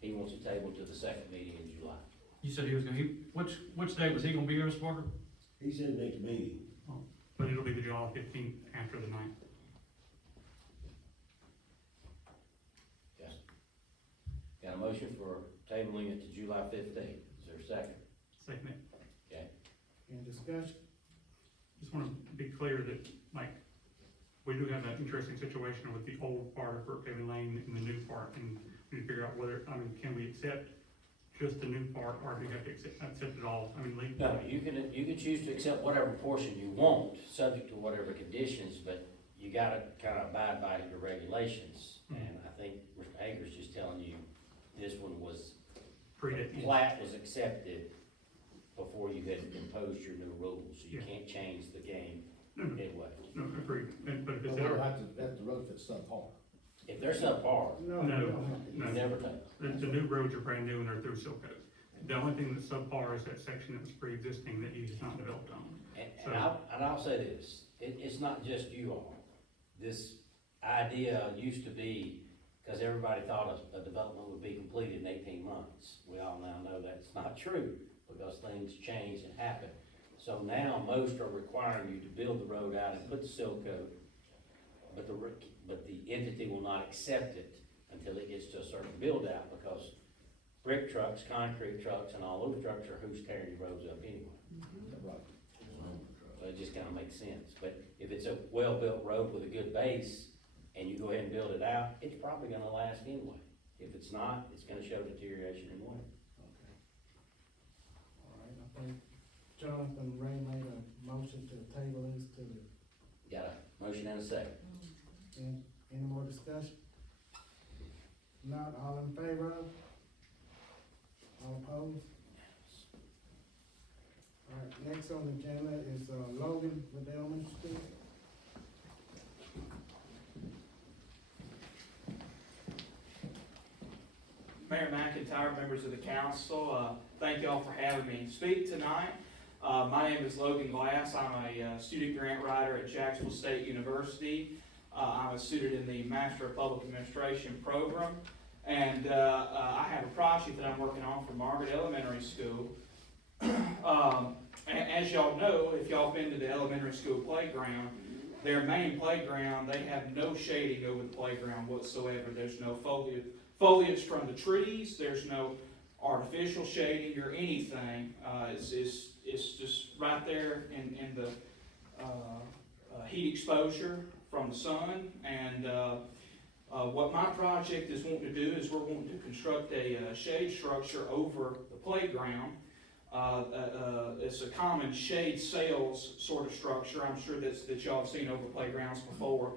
He wants it tabled to the second meeting in July. You said he was gonna, which date was he gonna be here, Mr. Parker? He said next meeting. But it'll be the July 15th after the 9th. Yes. Got a motion for tabling it to July 15th. Is there a second? Second. Okay. Any discussion? Just want to be clear that, like, we do have that interesting situation with the old part of Brookhaven Lane and the new part, and we need to figure out whether, I mean, can we accept just the new part, or do we have to accept it all? I mean, leave. No, you can choose to accept whatever portion you want, subject to whatever conditions, but you gotta kind of abide by your regulations. And I think Mr. Hager's just telling you, this one was, the plat was accepted before you had imposed your new rules, so you can't change the game anyway. No, agreed, but if But it's we don't ever, have to, that's the road that's subpar. If they're subpar, No, no, you no. never take. The new roads are brand new and they're through seal coat. The only thing that's subpar is that section that was pre-existing that you just not developed on. And I'll say this, it's not just you all. This idea used to be, because everybody thought a development would be completed in 18 months. We all now know that's not true, because things change and happen. So now most are requiring you to build the road out and put the seal coat, but the entity will not accept it until it gets to a certain build out, because brick trucks, concrete trucks, and all those trucks are who's tearing your roads up anyway. Right. So it just kind of makes sense. But if it's a well-built road with a good base, and you go ahead and build it out, it's probably gonna last anyway. If it's not, it's gonna show deterioration anyway. All right, I think Jonathan Ray made a motion to table this to the, Got a motion and a second. any more discussion? Not all in favor of? All opposed? All right, next on the agenda is, Logan with the elementary school. Mayor McIntyre, members of the council, thank y'all for having me speak tonight. My name is Logan Glass. I'm a student grant writer at Jacksonville State University. I'm a student in the Master of Public Administration program. And I have a project that I'm working on for Margaret Elementary School. As y'all know, if y'all been to the elementary school playground, their main playground, they have no shading over the playground whatsoever. There's no foliage from the trees. There's no artificial shading or anything. It's just right there in the heat exposure from the sun. And what my project is wanting to do is we're wanting to construct a shade structure over the playground. It's a common shade sails sort of structure. I'm sure that y'all have seen over playgrounds before.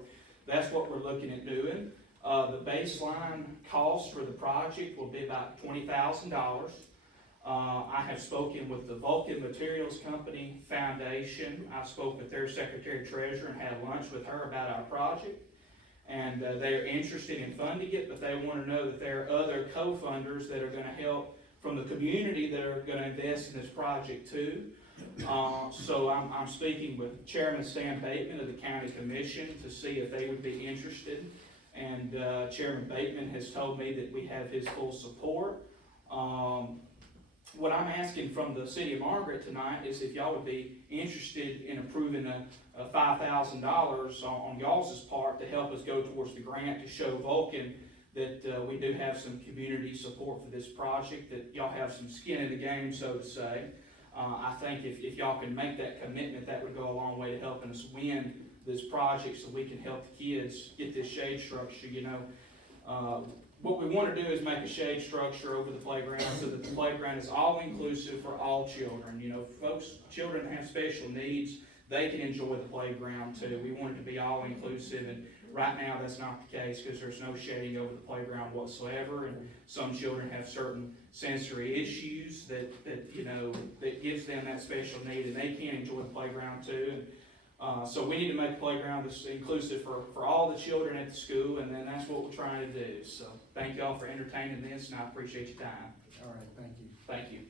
That's what we're looking at doing. The baseline cost for the project will be about $20,000. I have spoken with the Vulcan Materials Company Foundation. I spoke with their secretary treasurer and had lunch with her about our project. And they're interested in funding it, but they want to know that there are other co-funders that are going to help from the community that are going to invest in this project too. So I'm speaking with Chairman Sam Bateman of the County Commission to see if they would be interested. And Chairman Bateman has told me that we have his full support. What I'm asking from the city of Margaret tonight is if y'all would be interested in approving a $5,000 on y'all's part to help us go towards the grant to show Vulcan that we do have some community support for this project, that y'all have some skin in the game, so to say. I think if y'all can make that commitment, that would go a long way to helping us win this project so we can help the kids get this shade structure. You know, what we want to do is make a shade structure over the playground so that the playground is all inclusive for all children. You know, children have special needs, they can enjoy the playground too. We want it to be all inclusive, and right now that's not the case because there's no shading over the playground whatsoever, and some children have certain sensory issues that you know, that gives them that special need, and they can't enjoy the playground too. And so we need to make a playground that's inclusive for all the children at the school, and then that's what we're trying to do. So thank y'all for entertaining this, and I appreciate your time. All right, thank you. Thank you.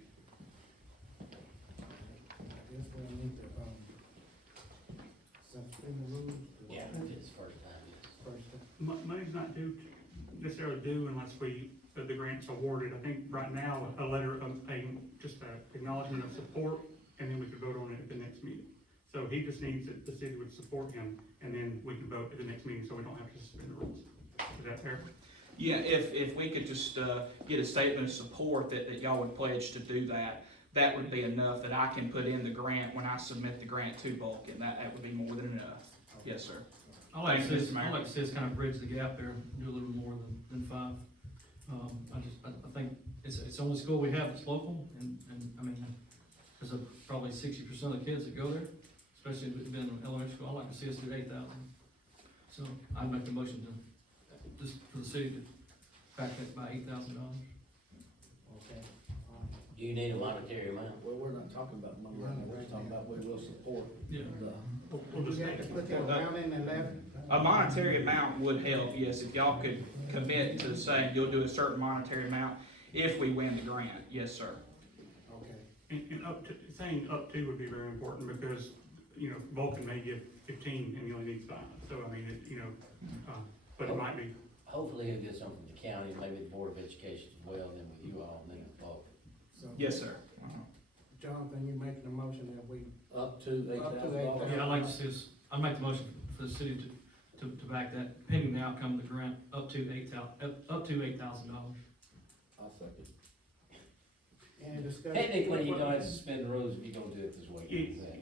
I guess we'll need to, suspend the rules. Yeah, it's first time. First time. Money's not necessarily due unless the grant's awarded. I think right now, a letter of just an acknowledgement of support, and then we could vote on it at the next meeting. So he just needs that the city would support him, and then we can vote at the next meeting, so we don't have to suspend the rules. Is that fair? Yeah, if we could just get a statement of support that y'all would pledge to do that, that would be enough that I can put in the grant when I submit the grant to Vulcan. That would be more than enough. Yes, sir. I like Thank you, to Mr. Mayor. kind of bridge the gap there, do a little more than 5. I think it's the only school we have that's local, and I mean, there's probably 60% of the kids that go there, especially if it's been in elementary school. I'd like to see us do 8,000. So I'd make the motion to, just for the city to back that by $8,000. Okay. Do you need a monetary amount? Well, we're not talking about money right now, we're just talking about we will support Yeah. the, We have to put that amount in the letter. A monetary amount would help, yes, if y'all could commit to saying you'll do a certain monetary amount if we win the grant, yes, sir. Okay. And up to, saying up to would be very important because, you know, Vulcan may give 15 and he only needs 5. So, I mean, it, you know, but it might be. Hopefully he'll get some from the county, maybe the Board of Education as well, and then with you all, and then the bulk. So, Yes, sir. Jonathan, you making a motion that we, up to $8,000. Yeah, I'd like to see us, I'd make the motion for the city to back that, pending the outcome of the grant, up to $8,000. I'll second. any discussion? Technically, you don't have to suspend the rules if you don't do it this way.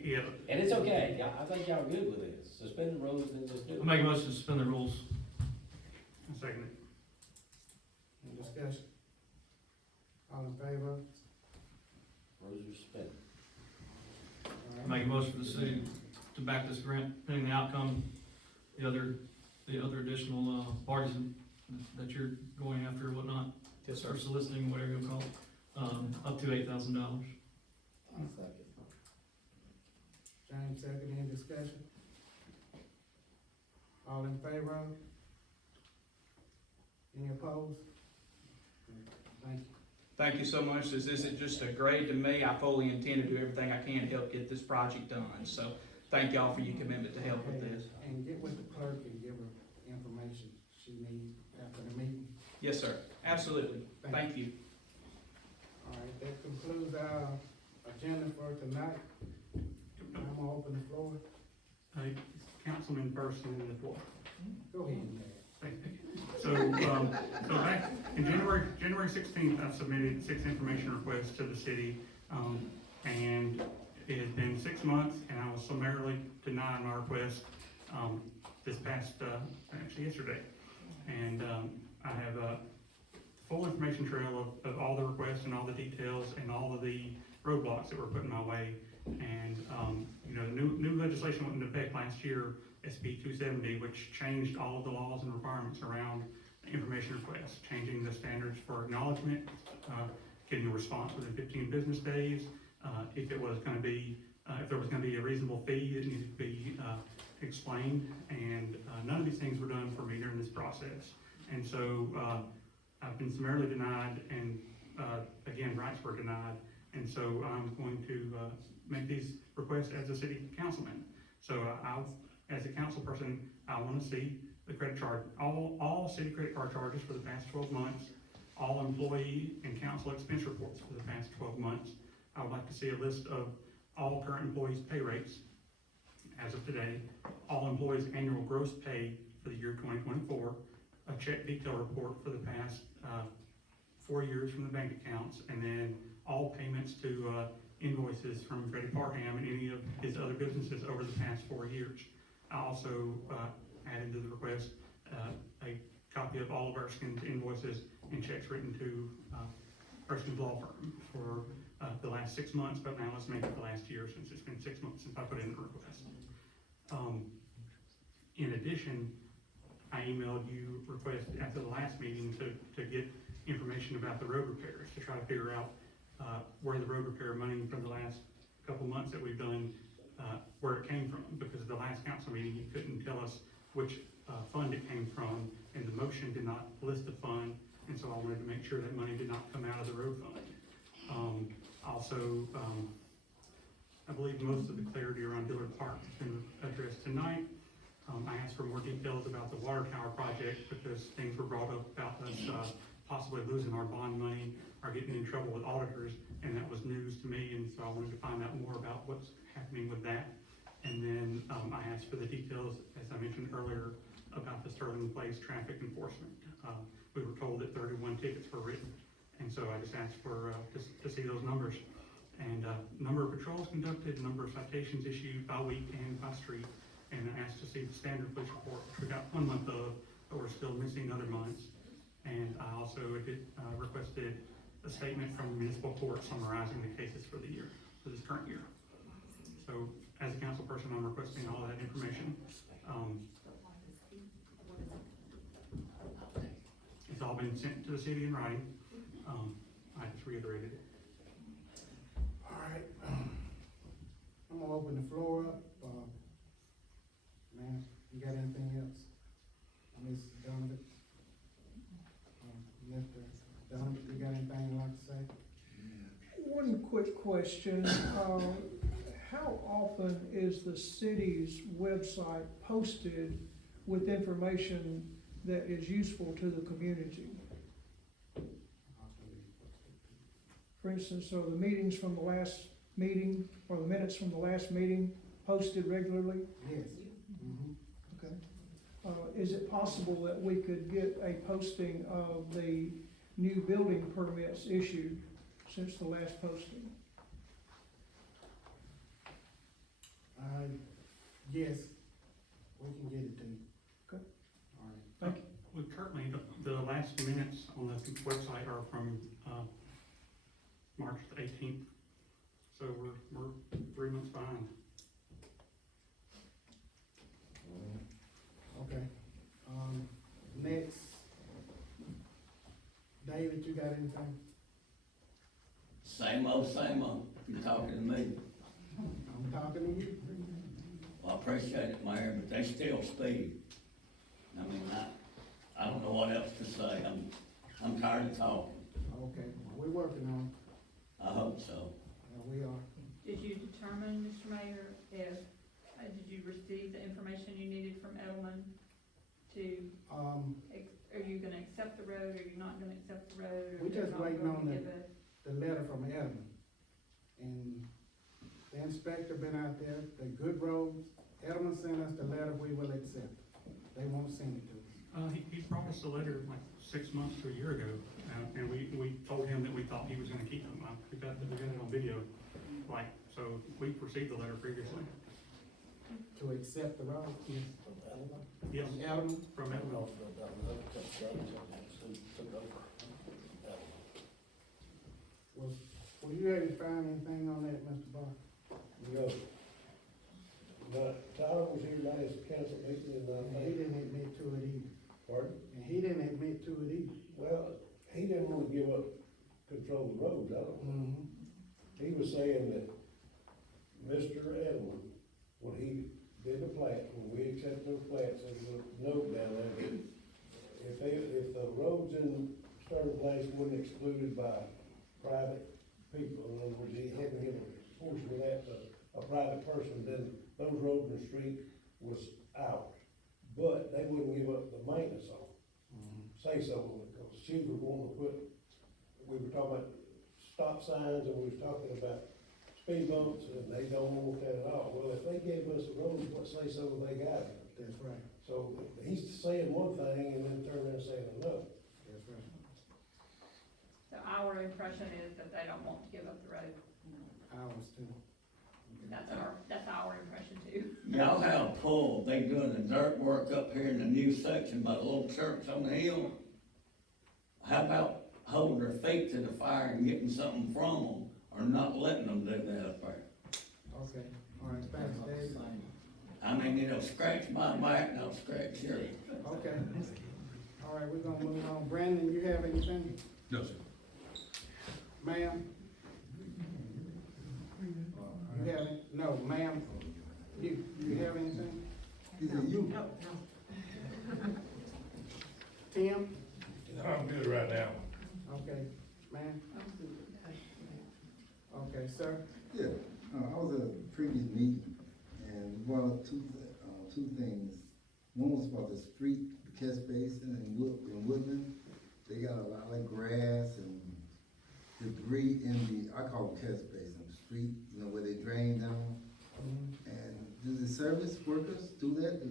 Yeah, And it's okay, I think y'all are good with this, suspend the rules and just do I it. make a motion to suspend the rules. I'll second it. Any discussion? All in favor? Rules are suspended. All I right. make a motion for the city to back this grant, pending the outcome, the other additional, parties that you're going after or whatnot. Yes, Or soliciting, whatever you call it, up to $8,000. I'll second. James, second, any discussion? All in favor? Any opposed? Thank you. Thank you so much. This isn't just a grade to me. I fully intend to do everything I can to help get this project done. So thank y'all for your commitment to help with this. And get with the clerk and give her information she needs after the meeting. Yes, sir. Absolutely. Thank you. All right, that concludes our agenda for tonight. I'm gonna open the floor. Councilman Person in the floor. Go ahead, Mayor. So back in January 16th, I submitted 6 information requests to the city, and it has been 6 months, and I was summarily denied my request, this past, actually yesterday. And, I have a full information trail of all the requests and all the details and all of the roadblocks that were put in my way. And, you know, new legislation went into effect last year, SB 270, which changed all of the laws and requirements around information requests, changing the standards for acknowledgement, getting a response within 15 business days. If there was gonna be a reasonable fee, it needed to be explained, and none of these things were done for me during this process. And so I've been summarily denied, and again, rights were denied. And so I'm going to make these requests as a city councilman. So as a council person, I want to see the credit charge, all city credit card charges for the past 12 months, all employee and council expense reports for the past 12 months. I would like to see a list of all current employees' pay rates as of today, all employees' annual gross pay for the year 2024, a check detail report for the past 4 years from the bank accounts, and then all payments to invoices from Freddie Parham and any of his other businesses over the past 4 years. I also added to the request a copy of all of Erskine's invoices and checks written to Erskine's law firm for the last 6 months, but now let's make it the last year, since it's been 6 months since I put in the request. In addition, I emailed you request after the last meeting to get information about the road repairs, to try to figure out where the road repair money from the last couple months that we've done, where it came from, because the last council meeting, you couldn't tell us which fund it came from, and the motion did not list the fund, and so I wanted to make sure that money did not come out of the road fund. Also, I believe most of the clarity around Dillard Park has been addressed tonight. I asked for more details about the water tower project because things were brought up about us possibly losing our bond money or getting in trouble with auditors, and that was news to me, and so I wanted to find out more about what's happening with that. And then I asked for the details, as I mentioned earlier, about the Sterling Place traffic enforcement. We were told that 31 tickets were written, and so I just asked for to see those numbers. And number of patrols conducted, number of citations issued by week and by street, and I asked to see the standard police report, which we got 1 month of, but we're still missing other months. And I also requested a statement from the municipal court summarizing the cases for the year, for this current year. So as a council person, I'm requesting all that information. It's all been sent to the city in writing. I just reiterated it. All right, I'm gonna open the floor up, man, you got anything else? Ms. Donovan? Mr. Donovan, you got anything you'd like to say? One quick question, how often is the city's website posted with information that is useful to the community? For instance, are the meetings from the last meeting, or the minutes from the last meeting posted regularly? Yes. Mm-hmm. Okay. Is it possible that we could get a posting of the new building permits issued since the last posting? Yes, we can get it to you. Okay. All right. Thank you. Well, currently, the last minutes on the website are from, March the 18th. So we're 3 months behind. Okay, next, David, you got anything? Same old, you're talking to me. I'm talking to you. Well, I appreciate it, Mayor, but they still speed. I mean, I don't know what else to say, I'm tired of talking. Okay, we're working on it. I hope so. We are. Did you determine, Mr. Mayor, if, did you receive the information you needed from Edelman to, are you gonna accept the road, are you not gonna accept the road? Or We they're just not waiting going on to give it? the letter from Edelman. And the inspector been out there, the good roads, Edelman sent us the letter, we will accept. They won't send it to us. He brought us a letter like 6 months to a year ago, and we told him that we thought he was gonna keep them. We got it on video, so we received the letter previously. To accept the road? Yes. Yes. Edelman? From Edelman. Well, you hadn't found anything on that, Mr. Barr? No. But Tyler was here last council meeting And he didn't admit to it either. Pardon? And he didn't admit to it either. Well, he didn't wanna give up control of the roads, I don't know. Mm-hmm. He was saying that Mr. Edelman, when he did the plat, when we accepted those plats, there was a note down there that if the roads in certain place wasn't excluded by private people, in other words, he had to give a portion of that to a private person, then those roads in the street was ours. But they wouldn't give up the maintenance on them. Say so, because she was wanting to put, we were talking about stop signs and we was talking about speed bumps, and they don't want that at all. Well, if they gave us the roads, what say so they got it? That's right. So he's saying one thing and then turn around and saying another. That's right. So our impression is that they don't want to give up the road. Ours too. That's our impression too. Y'all have a pull, they doing the dirt work up here in the new section by the little church on the hill. How about holding their feet to the fire and getting something from them, or not letting them do that up there? Okay, all right, thanks, David. I mean, scratch my back and I'll scratch yours. Okay. All right, we're gonna move on. Brandon, you have anything? No, sir. Ma'am? You have any? No, ma'am. You have anything? You? No. Tim? I'm good right now. Okay, ma'am? Okay, sir? Yeah, I was at a previous meeting, and we brought up two things. One was about the street, the catch basin in Woodland. They got a lot of grass and debris in I call it catch basin, the street, where they drain down. And do the service workers do that?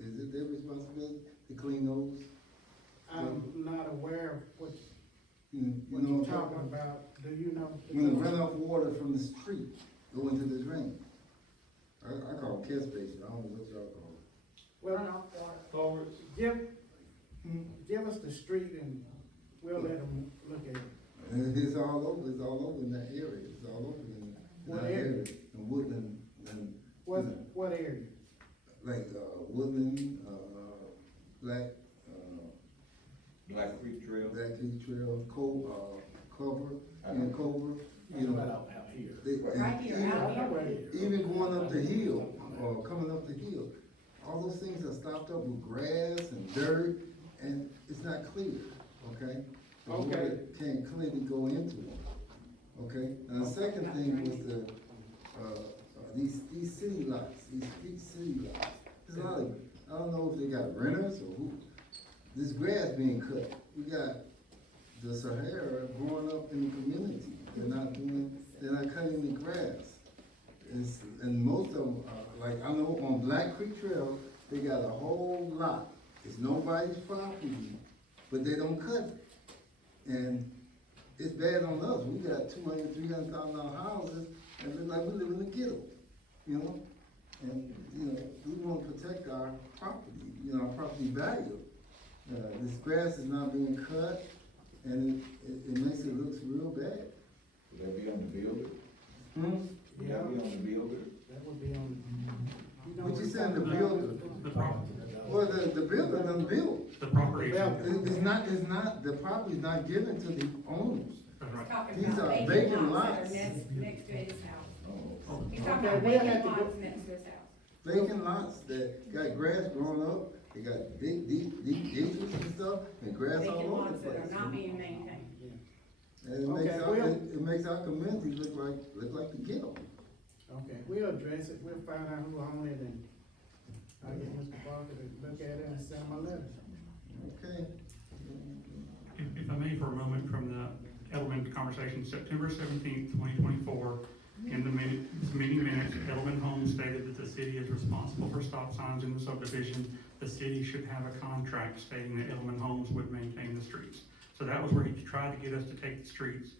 Is it their responsibility to clean those? I'm not aware of what You you're know what I'm talking about. Do you know? When the runoff water from the street go into the drain. I call it catch basin, I don't know what y'all call it. Well, Yep. Give us the street and we'll let them look at it. It's all over in that area, it's all over in What that area? area, in Woodland, and. What area? Like, Woodland, Black, Black Creek Trail. Black Creek Trail, Culver, Culver, you know. Out here. Right here, out here. Even going up the hill, or coming up the hill, all those things are stopped up with grass and dirt, and it's not clear, okay? The road Okay. can't clearly go into them, okay? Now, the second thing was the, these city lots, these city lots. There's a lot of, I don't know if they got renters or who, this grass being cut. We got the Sahara growing up in the community. They're not cutting the grass. And most of them, like I know on Black Creek Trail, they got a whole lot. It's nobody's property, but they don't cut it. And it's bad on us. We got $200,000-$300,000 houses and look like we live in the ghetto, you know? And, you know, we want to protect our property, you know, our property value. This grass is not being cut and it makes it look real bad. Would that be on the builder? Would Yeah. that be on the builder? That would be on. What you saying, the builder? The property, Well, the builder doesn't build. the property. It's not, the property's not given to the owners. That's right. Talking These about are vacant vacant lots that lots. are next to his house. Oh. He's talking Okay, about we'll have vacant to go- lots next to his house. Vacant lots that got grass growing up, they got deep ditches and stuff, and grass Vacant all over lots the that are place. not being maintained. And it makes our community look like the ghetto. Okay, we'll address it, we'll find out who owned it and I'll get Mr. Parker to look at it and send him a letter. Okay. If I may for a moment, from the element of conversation, September 17th, 2024, in the meeting minutes, Edelman Homes stated that the city is responsible for stop signs in the subdivision. The city should have a contract stating that Edelman Homes would maintain the streets. So that was where he tried to get us to take the streets,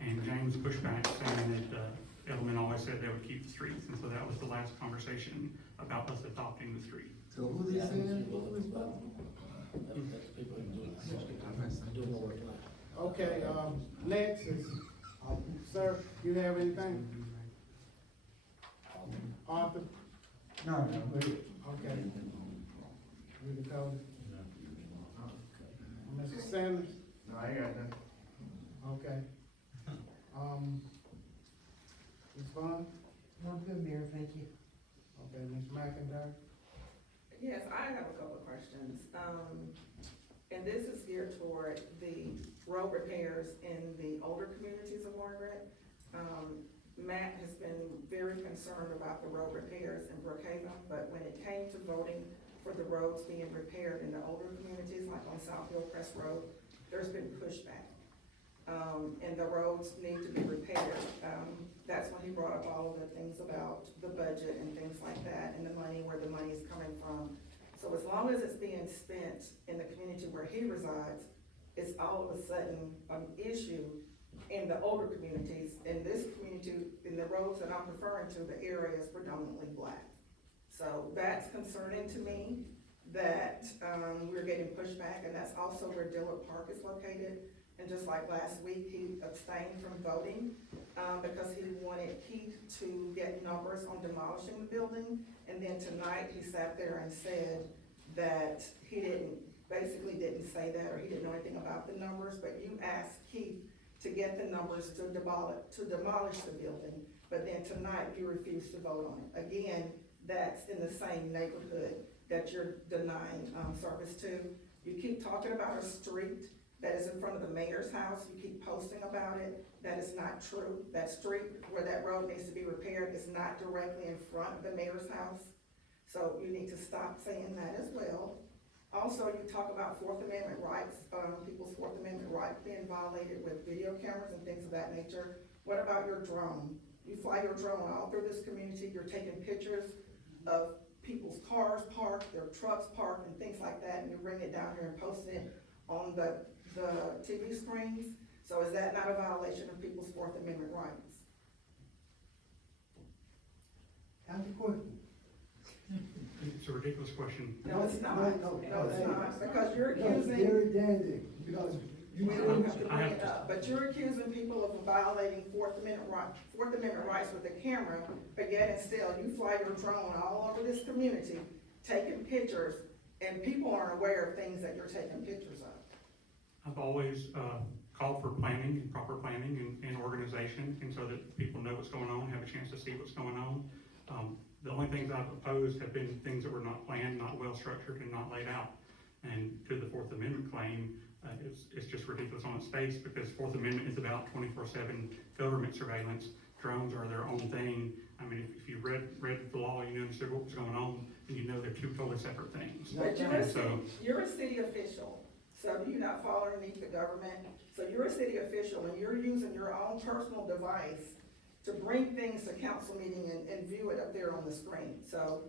and James pushed back saying that Edelman always said they would keep the streets, and so that was the last conversation about us adopting the street. So who they saying? That's people doing the work. Okay, next is, sir, you have anything? Arthur? No, go ahead. Okay. You the code? Mr. Sanders? No, I ain't got nothing. Okay. Ms. Vaughn? I'm good, Mayor, thank you. Okay, Ms. McIntyre? Yes, I have a couple of questions. And this is geared toward the road repairs in the older communities of Margaret. Matt has been very concerned about the road repairs in Brookhaven, but when it came to voting for the roads being repaired in the older communities, like on South Hillcrest Road, there's been pushback. And the roads need to be repaired. That's when he brought up all of the things about the budget and things like that, and the money, where the money is coming from. So as long as it's being spent in the community where he resides, it's all of a sudden an issue in the older communities. In this community, in the roads that I'm referring to, the area is predominantly black. So that's concerning to me, that, we're getting pushback, and that's also where Dillard Park is located. And just like last week, he abstained from voting, because he wanted Keith to get numbers on demolishing the building. And then tonight, he sat there and said that he basically didn't say that, or he didn't know anything about the numbers, but you asked Keith to get the numbers to demolish the building, but then tonight you refused to vote on it. Again, that's in the same neighborhood that you're denying, service to. You keep talking about a street that is in front of the mayor's house, you keep posting about it. That is not true. That street where that road needs to be repaired is not directly in front of the mayor's house. So you need to stop saying that as well. Also, you talk about Fourth Amendment rights, people's Fourth Amendment rights being violated with video cameras and things of that nature. What about your drone? You fly your drone all through this community, you're taking pictures of people's cars parked, their trucks parked, and things like that, and you bring it down here and post it on the TV screens. So is that not a violation of people's Fourth Amendment rights? Have a question. So we're ridiculous question. No, it's not. No, it's not, because you're No, accusing. very dandy, because you. We don't have to bring it up, but you're accusing people of violating Fourth Amendment rights with the camera, but yet and still, you fly your drone all over this community, taking pictures, and people aren't aware of things that you're taking pictures of. I've always, called for planning, and proper planning and organization, and so that people know what's going on, have a chance to see what's going on. The only things I've opposed have been things that were not planned, not well structured, and not laid out. And to the Fourth Amendment claim, it's just ridiculous on its face, because Fourth Amendment is about 24/7 government surveillance. Drones are their own thing. I mean, if you read the law, you understood what was going on, and you know they're two totally separate things. But And you're a city official, so do you not fall underneath the government? So you're a city official, and you're using your own personal device to bring things to council meeting and view it up there on the screen. So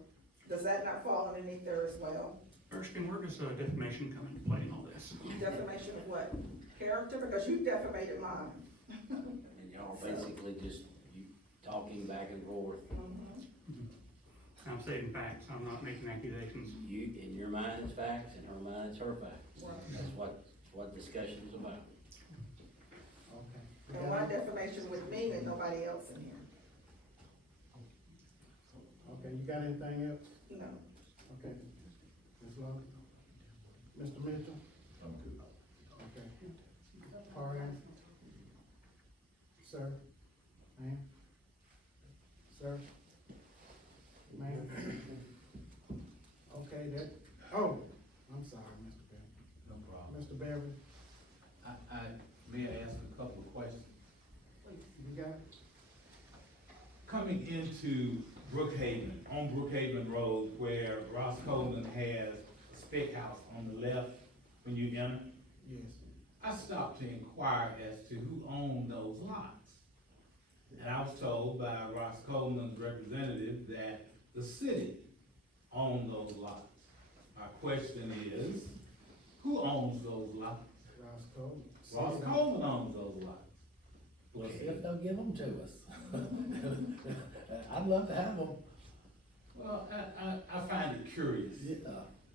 does that not fall underneath there as well? Erskine, where does defamation come into play in all this? Defamation of what? Character? Because you defamated mine. And y'all basically just, you talking back and forth. I'm stating facts, I'm not making accusations. You, in your mind, it's facts, in her mind, it's her facts. That's what discussion's about. Okay. And why defamation with me and nobody else in here? Okay, you got anything else? No. Okay. Ms. Love? Mr. Mitchell? I'm good. Okay. Ariane? Sir? Ma'am? Sir? Ma'am? Okay, oh, I'm sorry, Mr. Beverly. No problem. Mr. Beverly, I may I ask a couple of questions? you got it? Coming into Brookhaven, on Brookhaven Road, where Ross Coleman has a spec house on the left when you enter, Yes. I stopped to inquire as to who owned those lots. And I was told by Ross Coleman's representative that the city owned those lots. My question is, who owns those lots? Ross Coleman. Ross Coleman owns those lots. Well, see if they'll give them to us. I'd love to have them. Well, I find it curious Yeah.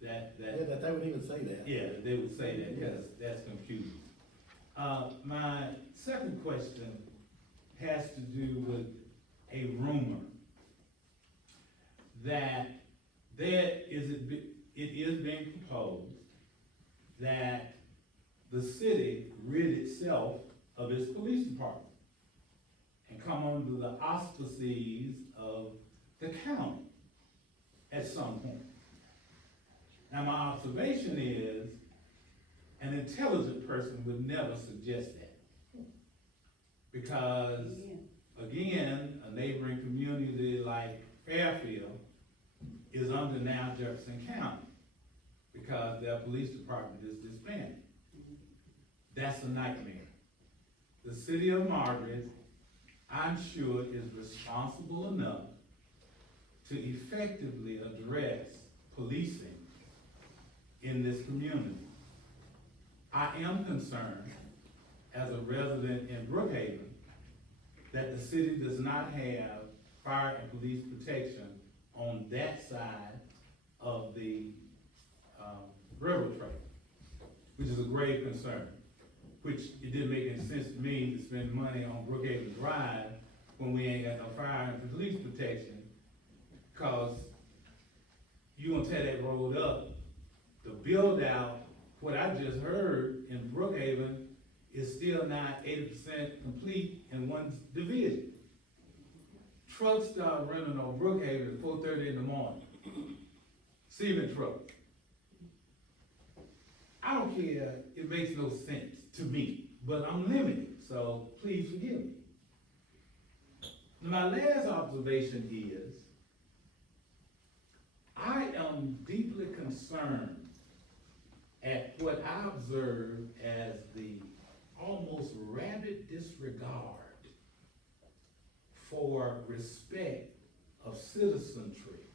that, Yeah, that they would even say that. yeah, they would say that, because that's confusing. My second question has to do with a rumor that it is being proposed that the city rid itself of its police department and come under the auspices of the county at some point. Now, my observation is, an intelligent person would never suggest that. Because, again, a neighboring community like Fairfield is under now Jefferson County, because their police department is disbanded. That's a nightmare. The city of Margaret, I'm sure, is responsible enough to effectively address policing in this community. I am concerned, as a resident in Brookhaven, that the city does not have fire and police protection on that side of the railroad track, which is a grave concern. Which it didn't make any sense to me to spend money on Brookhaven Drive when we ain't got no fire and police protection, cause you gonna tear that road up. The build out, what I just heard in Brookhaven, is still not 80% complete in one division. Trucks start running on Brookhaven at 4:30 in the morning. Cement truck. I don't care, it makes no sense to me, but I'm limited, so please forgive me. My last observation is, I am deeply concerned at what I observe as the almost rabid disregard for respect of citizenry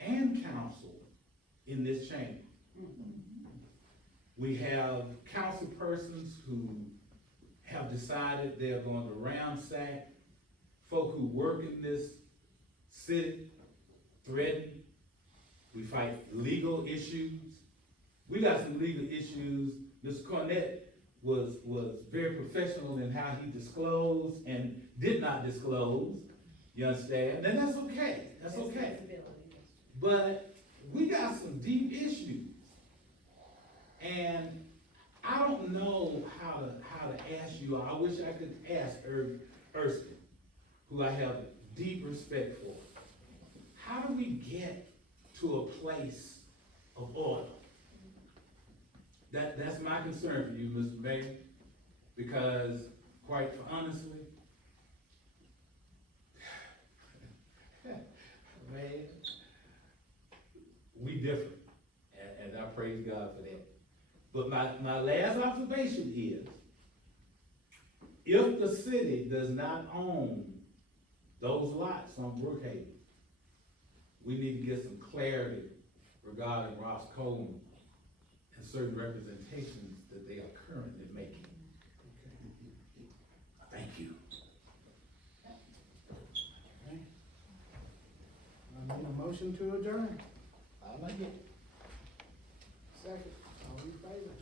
and council in this chamber. We have council persons who have decided they're going to ransack folk who work in this city, threaten we fight legal issues. We got some legal issues. Mr. Cornett was very professional in how he disclosed and did not disclose, you understand? And that's okay, that's okay. But we got some deep issues. And I don't know how to ask you, I wish I could ask Erskine, who I have deep respect for. How do we get to a place of order? That's my concern for you, Mr. Mayor, because quite honestly, man, we different, and I praise God for that. But my last observation is, if the city does not own those lots on Brookhaven, we need to get some clarity regarding Ross Coleman and certain representations that they are currently making. Thank you. Okay. I need a motion to adjourn. I'll make it. Second, all in favor?